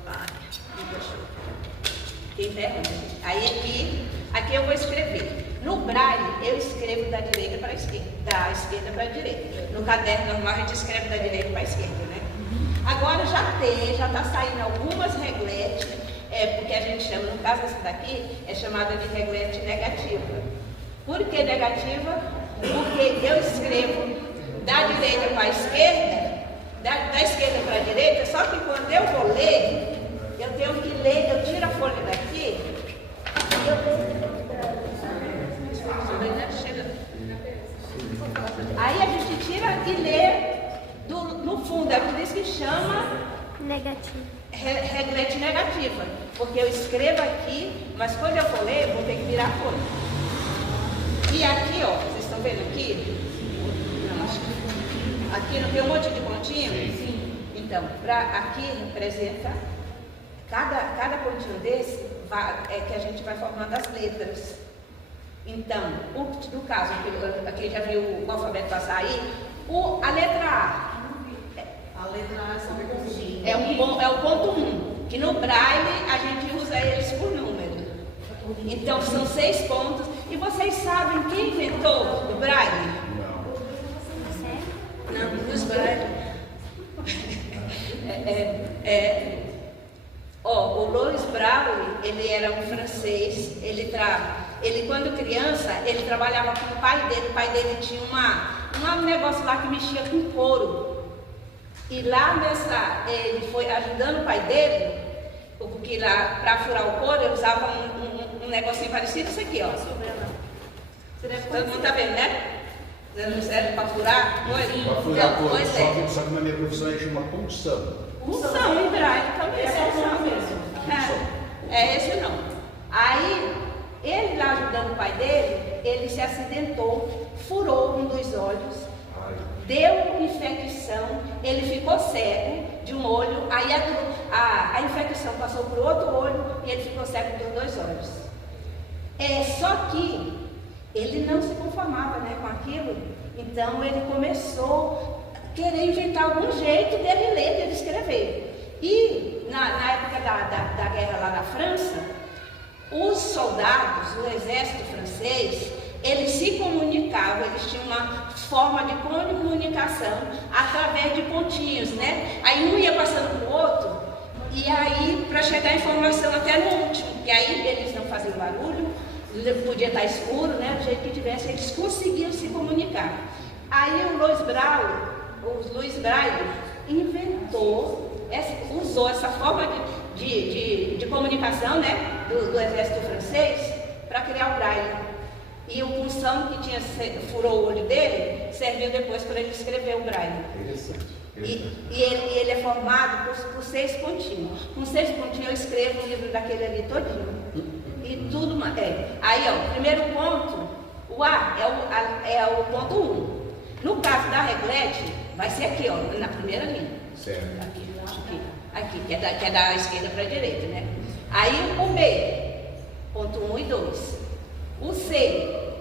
Tem vergonha. Aí aqui eu vou escrever. No braille, eu escrevo da direita para a esquerda, da esquerda para a direita. No caderno normal, a gente escreve da direita para a esquerda, né? Agora já está saindo algumas regletes, porque a gente chama, no caso dessa daqui, é chamada de reglete negativa. Por que negativa? Porque eu escrevo da direita para a esquerda, da esquerda para a direita, só que quando eu vou ler, eu tenho que ler, eu tiro a folha daqui e eu aí a gente tira e lê no fundo, é por isso que chama Negativo. reglete negativa, porque eu escrevo aqui, mas quando eu for ler, eu vou ter que virar a folha. E aqui, ó, vocês estão vendo aqui? Não, acho que aqui não tem um monte de pontinho? Sim. Então, aqui representa cada pontinho desse é que a gente vai formando as letras. Então, no caso, aqui já viu o alfabeto passar aí, a letra A. A letra A são pontinhos. É o ponto 1, que no braille a gente usa eles por número. Então, são 6 pontos. E vocês sabem quem inventou o braille? Não, os braille. O Louis Braille, ele era um francês, ele quando criança, ele trabalhava com o pai dele tinha um negócio lá que mexia com couro, e lá ele foi ajudando o pai dele, porque lá, para furar o couro, ele usava um negocinho parecido isso aqui, ó. Todo mundo tá vendo, né? Não serve para furar? Para furar couro, só que na minha profissão a gente chama punção. Punção em braille também é punção mesmo. É esse não. Aí, ele lá ajudando o pai dele, ele se acidentou, furou um dos olhos, deu infecção, ele ficou cego de um olho, aí a infecção passou para o outro olho e ele ficou cego dos 2 olhos. Só que ele não se conformava, né, com aquilo, então ele começou a querer inventar algum jeito dele ler, dele escrever. E na época da guerra lá na França, os soldados do exército francês, eles se comunicavam, eles tinham uma forma de comunicação através de pontinhos, né? Aí um ia passando para o outro, e aí para chegar a informação até no último, e aí eles não faziam barulho, podia estar escuro, né? Do jeito que tivesse, eles conseguiam se comunicar. Aí o Louis Braille usou essa forma de comunicação, né? Do exército francês para criar o Braille. E o punção que furou o olho dele serviu depois para ele escrever o Braille. Interessante. E ele é formado por 6 pontinhos. Com 6 pontinhos eu escrevo o livro daquele ali todinho. E tudo mais. Aí, ó, o primeiro ponto, o A é o ponto 1. No caso da reglete, vai ser aqui, ó, na primeira linha. Certo. Aqui, que é da esquerda para a direita, né? Aí o B, ponto 1 e 2. O C,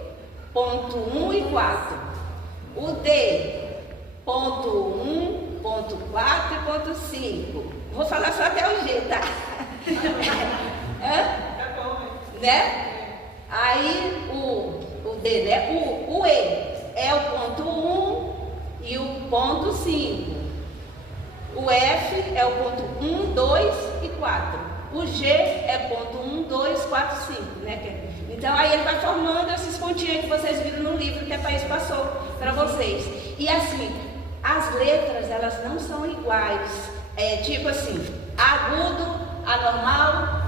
ponto 1 e 4. O D, ponto 1, ponto 4 e ponto 5. Vou falar só até o G, tá? Né? Aí o D, né? O E é o ponto 1 e o ponto 5. O F é o ponto 1, 2 e 4. O G é ponto 1, 2, 4, 5, né? Então aí ele vai formando esses pontinhos que vocês viram no livro que a Thaís passou para vocês. E assim, as letras elas não são iguais. Tipo assim, agudo, anormal,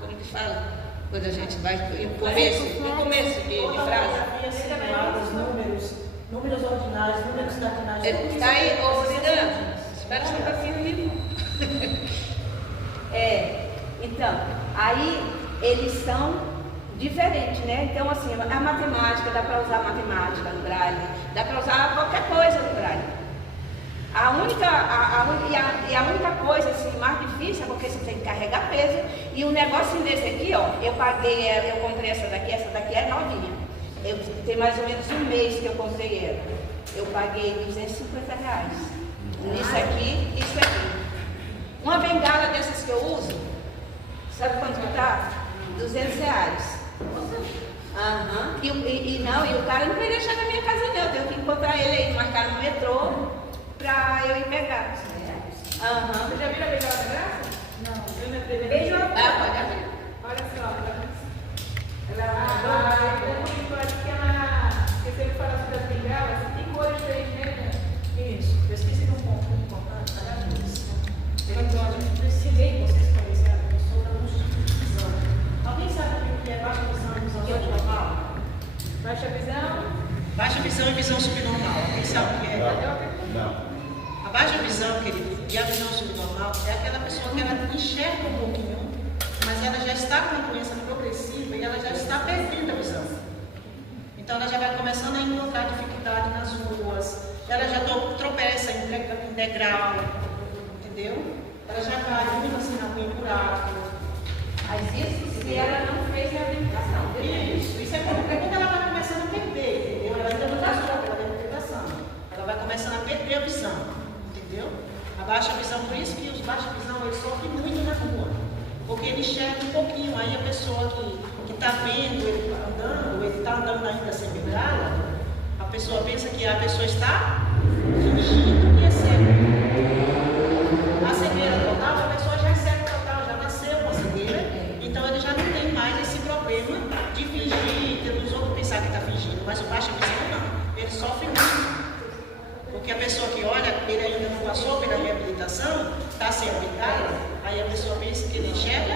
como que fala? Quando a gente vai no começo de frase. Números ordinários, números cardinais. Está aí, ô Cirano, espera só um pouquinho. Então, aí eles são diferentes, né? Então, assim, a matemática, dá para usar matemática no Braille, dá para usar qualquer coisa no Braille. A única coisa assim, mais difícil é porque você tem que carregar peso. E um negocinho desse aqui, ó, eu comprei essa daqui é novinha. Tem mais ou menos um mês que eu comprei ela. Eu paguei R$250. Isso aqui, isso aqui. Uma bengala dessas que eu uso, sabe quanto que tá? R$200. E o cara não vai deixar na minha casa não. Eu tenho que encontrar ele aí, marcar no metrô pra eu ir pegar. Você já viu a bengala da graça? Não. Beijo. Pode abrir. Olha só. Ela comentou aqui que ela esqueceu de falar sobre as bengalas. Tem cores diferentes, né? Isso. Eu esqueci de um ponto muito importante. Eu precisei vocês conhecerem a pessoa da visão. Alguém sabe o que é baixa visão e visão subnormal? Baixa visão. Baixa visão e visão subnormal. Alguém sabe o que é? Não. A baixa visão, querido, e a visão subnormal é aquela pessoa que ela enxerga um pouquinho, mas ela já está com a doença progressiva e ela já está perdendo a visão. Então ela já vai começando a encontrar dificuldade nas ruas, ela já tropeça em degrau, entendeu? Ela já cai muito assim na rua em buraco. Mas isso se ela não fez reabilitação. Isso é quando ela vai começando a perder, entendeu? Ela ainda não passou pela reabilitação. Ela vai começando a perder a visão, entendeu? A baixa visão, por isso que os baixa visão eles sofrem muito na rua. Porque ele enxerga um pouquinho, aí a pessoa que está vendo, ele está andando ainda sem bengala, a pessoa pensa que a pessoa está fingindo que é cega. A cegueira total, a pessoa já é cega total, já nasceu com a cegueira, então ele já não tem mais esse problema de fingir, de os outros pensar que está fingindo, mas o baixa visão não, ele sofre muito. Porque a pessoa que olha, ele ainda não passou pela reabilitação, está sem a bengala, aí a pessoa pensa que ele enxerga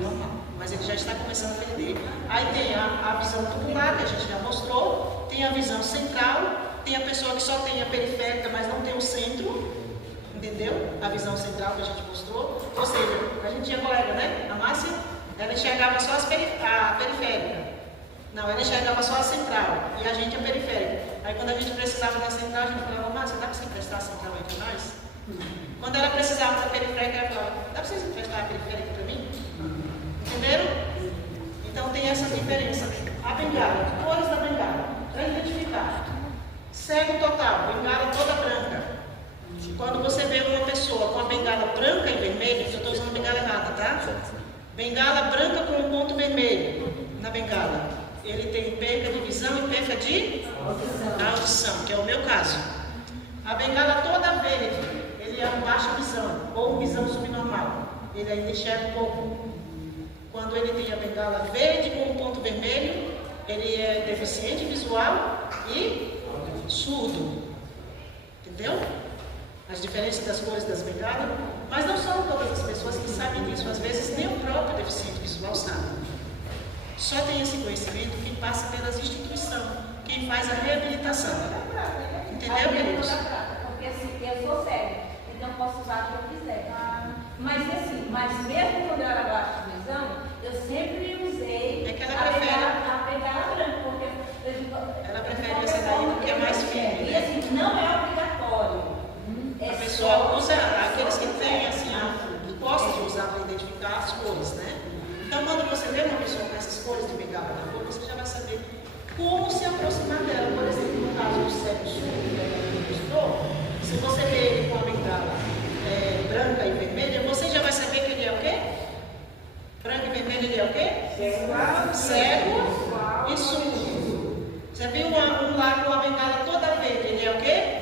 normal, mas ele já está começando a perder. Aí tem a visão tubular, que a gente já mostrou, tem a visão central, tem a pessoa que só tem a periférica, mas não tem o centro, entendeu? A visão central que a gente mostrou. Ou seja, a gente tinha colega, né? A Márcia, ela enxergava só a periférica. Não, ela enxergava só a central e a gente a periférica. Aí quando a gente precisava da central, a gente falava, Márcia, dá para você emprestar a central aí para nós? Quando ela precisava da periférica, ela falava, dá para vocês emprestar a periférica para mim? Entenderam? Então tem essa diferença. A bengala, cores da bengala, para identificar. Cego total, bengala toda branca. Quando você vê uma pessoa com a bengala branca e vermelha, eu estou usando a bengala errada, tá? Bengala branca com um ponto vermelho na bengala. Ele tem perca de visão e perca de audição, que é o meu caso. A bengala toda verde, ele é um baixa visão ou visão subnormal. Ele ainda enxerga um pouco. Quando ele tem a bengala verde com um ponto vermelho, ele é deficiente visual e surdo. Entendeu? As diferenças das cores das bengalas. Mas não são todas as pessoas que sabem disso. Às vezes nem o próprio deficiente visual sabe. Só tem esse conhecimento quem passa pelas instituições, quem faz a reabilitação. Entendeu, queridos? Porque assim, eu sou cega, então eu posso usar o que eu quiser. Mas mesmo quando eu era baixa de visão, eu sempre usei a bengala branca, porque ela prefere essa daí porque é mais firme. E assim, não é obrigatório. A pessoa usa aqueles que têm assim, gostam de usar para identificar as cores, né? Então, quando você vê uma pessoa com essas cores de bengala na rua, você já vai saber como se aproximar dela. Por exemplo, no caso do cego surdo, que a estudou, se você vê ele com a bengala branca e vermelha, você já vai saber que ele é o quê? Branco e vermelho, ele é o quê? Cego e surdo. Você viu um lá com a bengala toda verde, ele é o quê?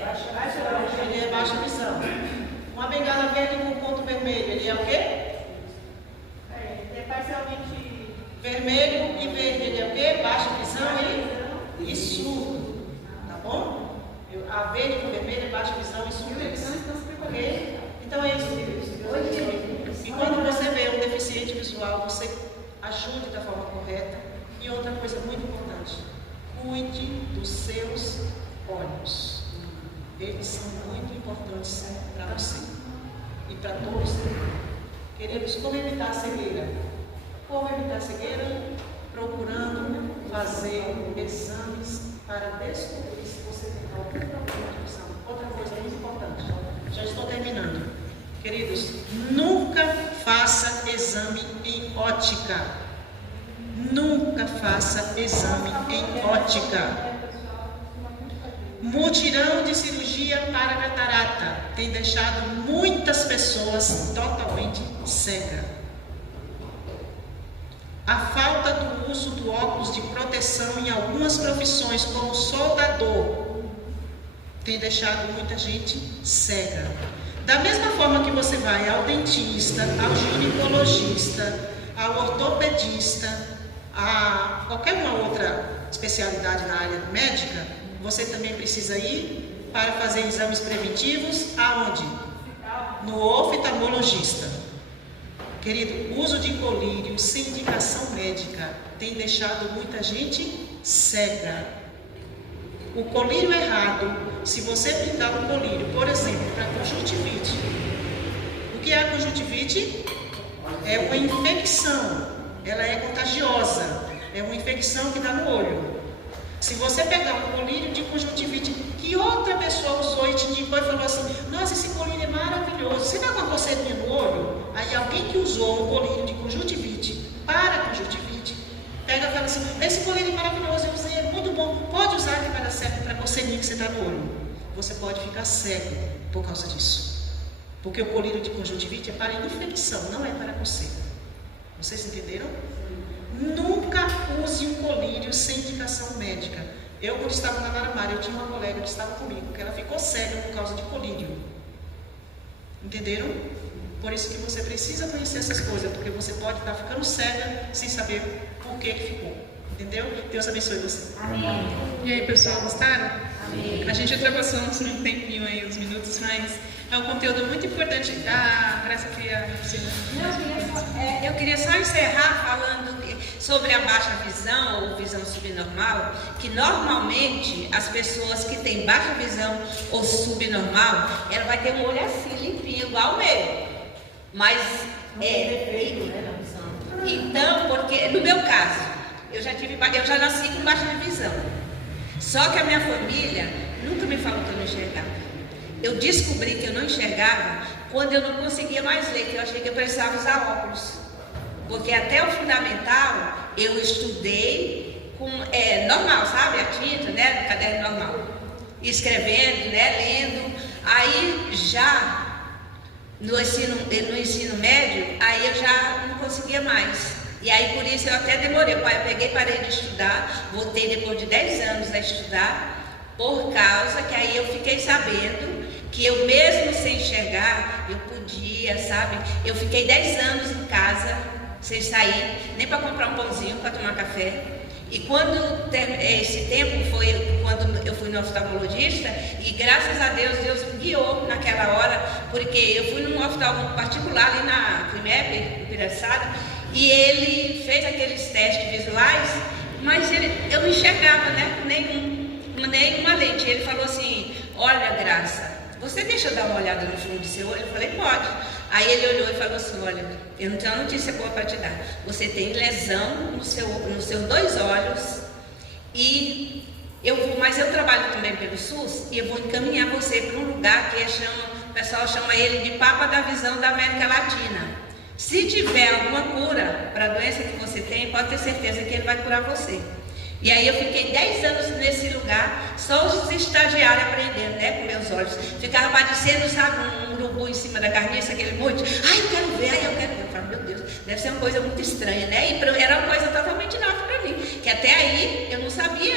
Ele é baixa visão. A verde com vermelho é baixa visão e surdez. Ok? Então é isso. E quando você vê um deficiente visual, você ajude da forma correta. E outra coisa muito importante, cuide dos seus olhos. Eles são muito importantes para você e para todos. Queridos, como evitar a cegueira? Como evitar a cegueira? Procurando fazer exames para descobrir se você tem algum problema de visão. Outra coisa muito importante, já estou terminando. Queridos, nunca faça exame em ótica. Nunca faça exame em ótica. Mutirão de cirurgia para catarata tem deixado muitas pessoas totalmente cegas. A falta do uso do óculos de proteção em algumas profissões, como soldador, tem deixado muita gente cega. Da mesma forma que você vai ao dentista, ao ginecologista, ao ortopedista, a qualquer uma outra especialidade na área médica, você também precisa ir para fazer exames preventivos aonde? No oftalmologista. Querido, uso de colírio sem indicação médica tem deixado muita gente cega. O colírio errado, se você aplicar um colírio, por exemplo, para conjuntivite. O que é a conjuntivite? É uma infecção, ela é contagiosa, é uma infecção que dá no olho. Se você pegar um colírio de conjuntivite que outra pessoa usou e te indicou e falou assim, nossa, esse colírio é maravilhoso, você dá uma coceirinha no olho? Aí alguém que usou um colírio de conjuntivite para conjuntivite, pega e fala assim, esse colírio é maravilhoso, eu usei, é muito bom, pode usar que vai dar certo para a coceirinha que você dá no olho. Você pode ficar cego por causa disso. Porque o colírio de conjuntivite é para infecção, não é para coceira. Vocês entenderam? Nunca use um colírio sem indicação médica. Eu, quando estava na Naramara, eu tinha uma colega que estava comigo, que ela ficou cega por causa de colírio. Entenderam? Por isso que você precisa conhecer essas coisas, porque você pode estar ficando cega sem saber por que ficou. Entendeu? Deus abençoe você. Amém. E aí, pessoal, gostaram? Amém. A gente ultrapassou um tempinho aí, uns minutos, mas é um conteúdo muito importante. Ah, Graça queria... Eu queria só encerrar falando sobre a baixa visão ou visão subnormal, que normalmente as pessoas que têm baixa visão ou subnormal, ela vai ter um olho assim limpinho, igual o meu. Mas então, porque no meu caso, eu já nasci com baixa visão. Só que a minha família nunca me falou que eu não enxergava. Eu descobri que eu não enxergava quando eu não conseguia mais ler, que eu achei que eu precisava usar óculos. Porque até o fundamental eu estudei com normal, sabe? A tinta, né? No caderno normal. Escrevendo, né? Lendo. Aí já no ensino médio, aí eu já não conseguia mais. E aí por isso eu até demorei. Eu peguei, parei de estudar, voltei depois de 10 anos a estudar, por causa que aí eu fiquei sabendo que eu mesmo sem enxergar, eu podia, sabe? Eu fiquei 10 anos em casa, sem sair, nem para comprar um pãozinho, para tomar café. E quando esse tempo foi quando eu fui no oftalmologista, e graças a Deus, Deus me guiou naquela hora, porque eu fui num oftalmo particular ali na Climep, no Piracicaba, e ele fez aqueles testes visuais, mas eu não enxergava, né, com nenhuma lente. Ele falou assim, olha, Graça, você deixa eu dar uma olhada no fundo do seu olho? Eu falei, pode. Aí ele olhou e falou assim, olha, eu não tenho uma notícia boa para te dar. Você tem lesão nos seus 2 olhos e mas eu trabalho também pelo SUS e eu vou encaminhar você para um lugar que o pessoal chama ele de Papa da Visão da América Latina. Se tiver alguma cura para a doença que você tem, pode ter certeza que ele vai curar você. E aí eu fiquei 10 anos nesse lugar, só os estagiários aprendendo, né, com meus olhos. Ficava parecendo, sabe, um urubu em cima da carniça, aquele monte. Ai, eu quero ver. Eu falo, meu Deus, deve ser uma coisa muito estranha, né? E era uma coisa totalmente nova para mim, que até aí eu não sabia.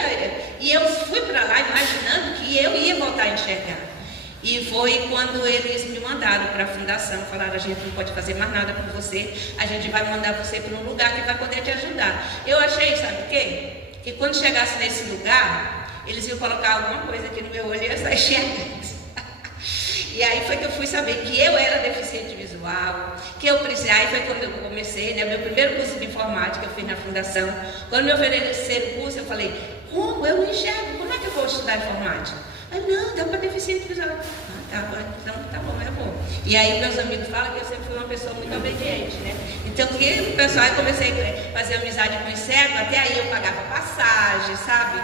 E eu fui para lá imaginando que eu ia voltar a enxergar. E foi quando eles me mandaram para a fundação, falaram, a gente não pode fazer mais nada por você, a gente vai mandar você para um lugar que vai poder te ajudar. Eu achei, sabe o quê? Que quando chegasse nesse lugar, eles iam colocar alguma coisa aqui no meu olho e eu ia sair enxergando. E aí foi que eu fui saber que eu era deficiente visual, que eu precisava, aí foi quando eu comecei, né, meu primeiro curso de informática eu fiz na fundação. Quando me ofereceram o curso, eu falei, como? Eu não enxergo, como é que eu vou estudar informática? Aí, não, dá para deficiente visual. Tá bom, então tá bom, eu vou. E aí meus amigos falam que eu sempre fui uma pessoa muito obediente, né? Então, porque o pessoal, eu comecei a fazer amizade com os cegos, até aí eu pagava passagem, sabe?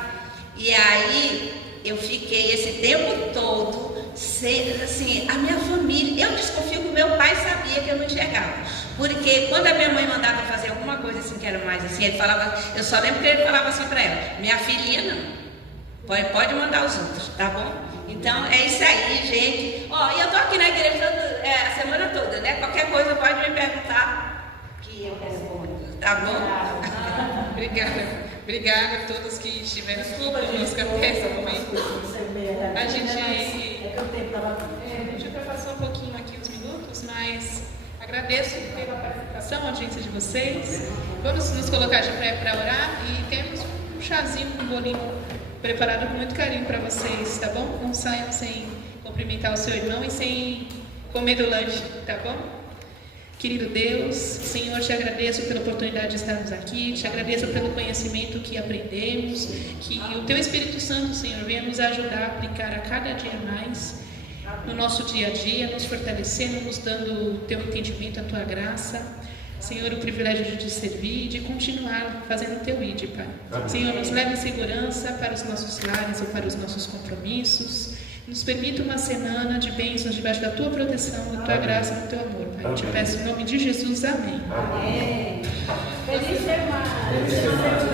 E aí eu fiquei esse tempo todo, assim, a minha família, eu desconfio que o meu pai sabia que eu não enxergava. Porque quando a minha mãe mandava fazer alguma coisa assim, que era mais assim, ele falava, eu só lembro que ele falava assim para ela, minha filhinha não, pode mandar os outros, tá bom? Então é isso aí, gente. Ó, e eu tô aqui na igreja a semana toda, né? Qualquer coisa pode me perguntar que eu respondo, tá bom? Obrigada a todos que estiveram conosco até esse momento. A gente ultrapassou um pouquinho aqui os minutos, mas agradeço pela participação, a audiência de vocês. Vamos nos colocar de pé para orar e temos um chazinho com um bolinho preparado com muito carinho para vocês, tá bom? Não saiam sem cumprimentar o seu irmão e sem comer do lanche, tá bom? Querido Deus, Senhor, te agradeço pela oportunidade de estarmos aqui, te agradeço pelo conhecimento que aprendemos, que o Teu Espírito Santo, Senhor, venha nos ajudar a aplicar a cada dia mais no nosso dia a dia, nos fortalecendo, nos dando o Teu entendimento, a Tua graça. Senhor, o privilégio de te servir e de continuar fazendo o Teu ID, Pai. Senhor, nos leve em segurança para os nossos lares ou para os nossos compromissos. Nos permita uma semana de bênçãos debaixo da Tua proteção, da Tua graça e do Teu amor, Pai. Eu te peço em nome de Jesus. Amém. Amém. Feliz semana.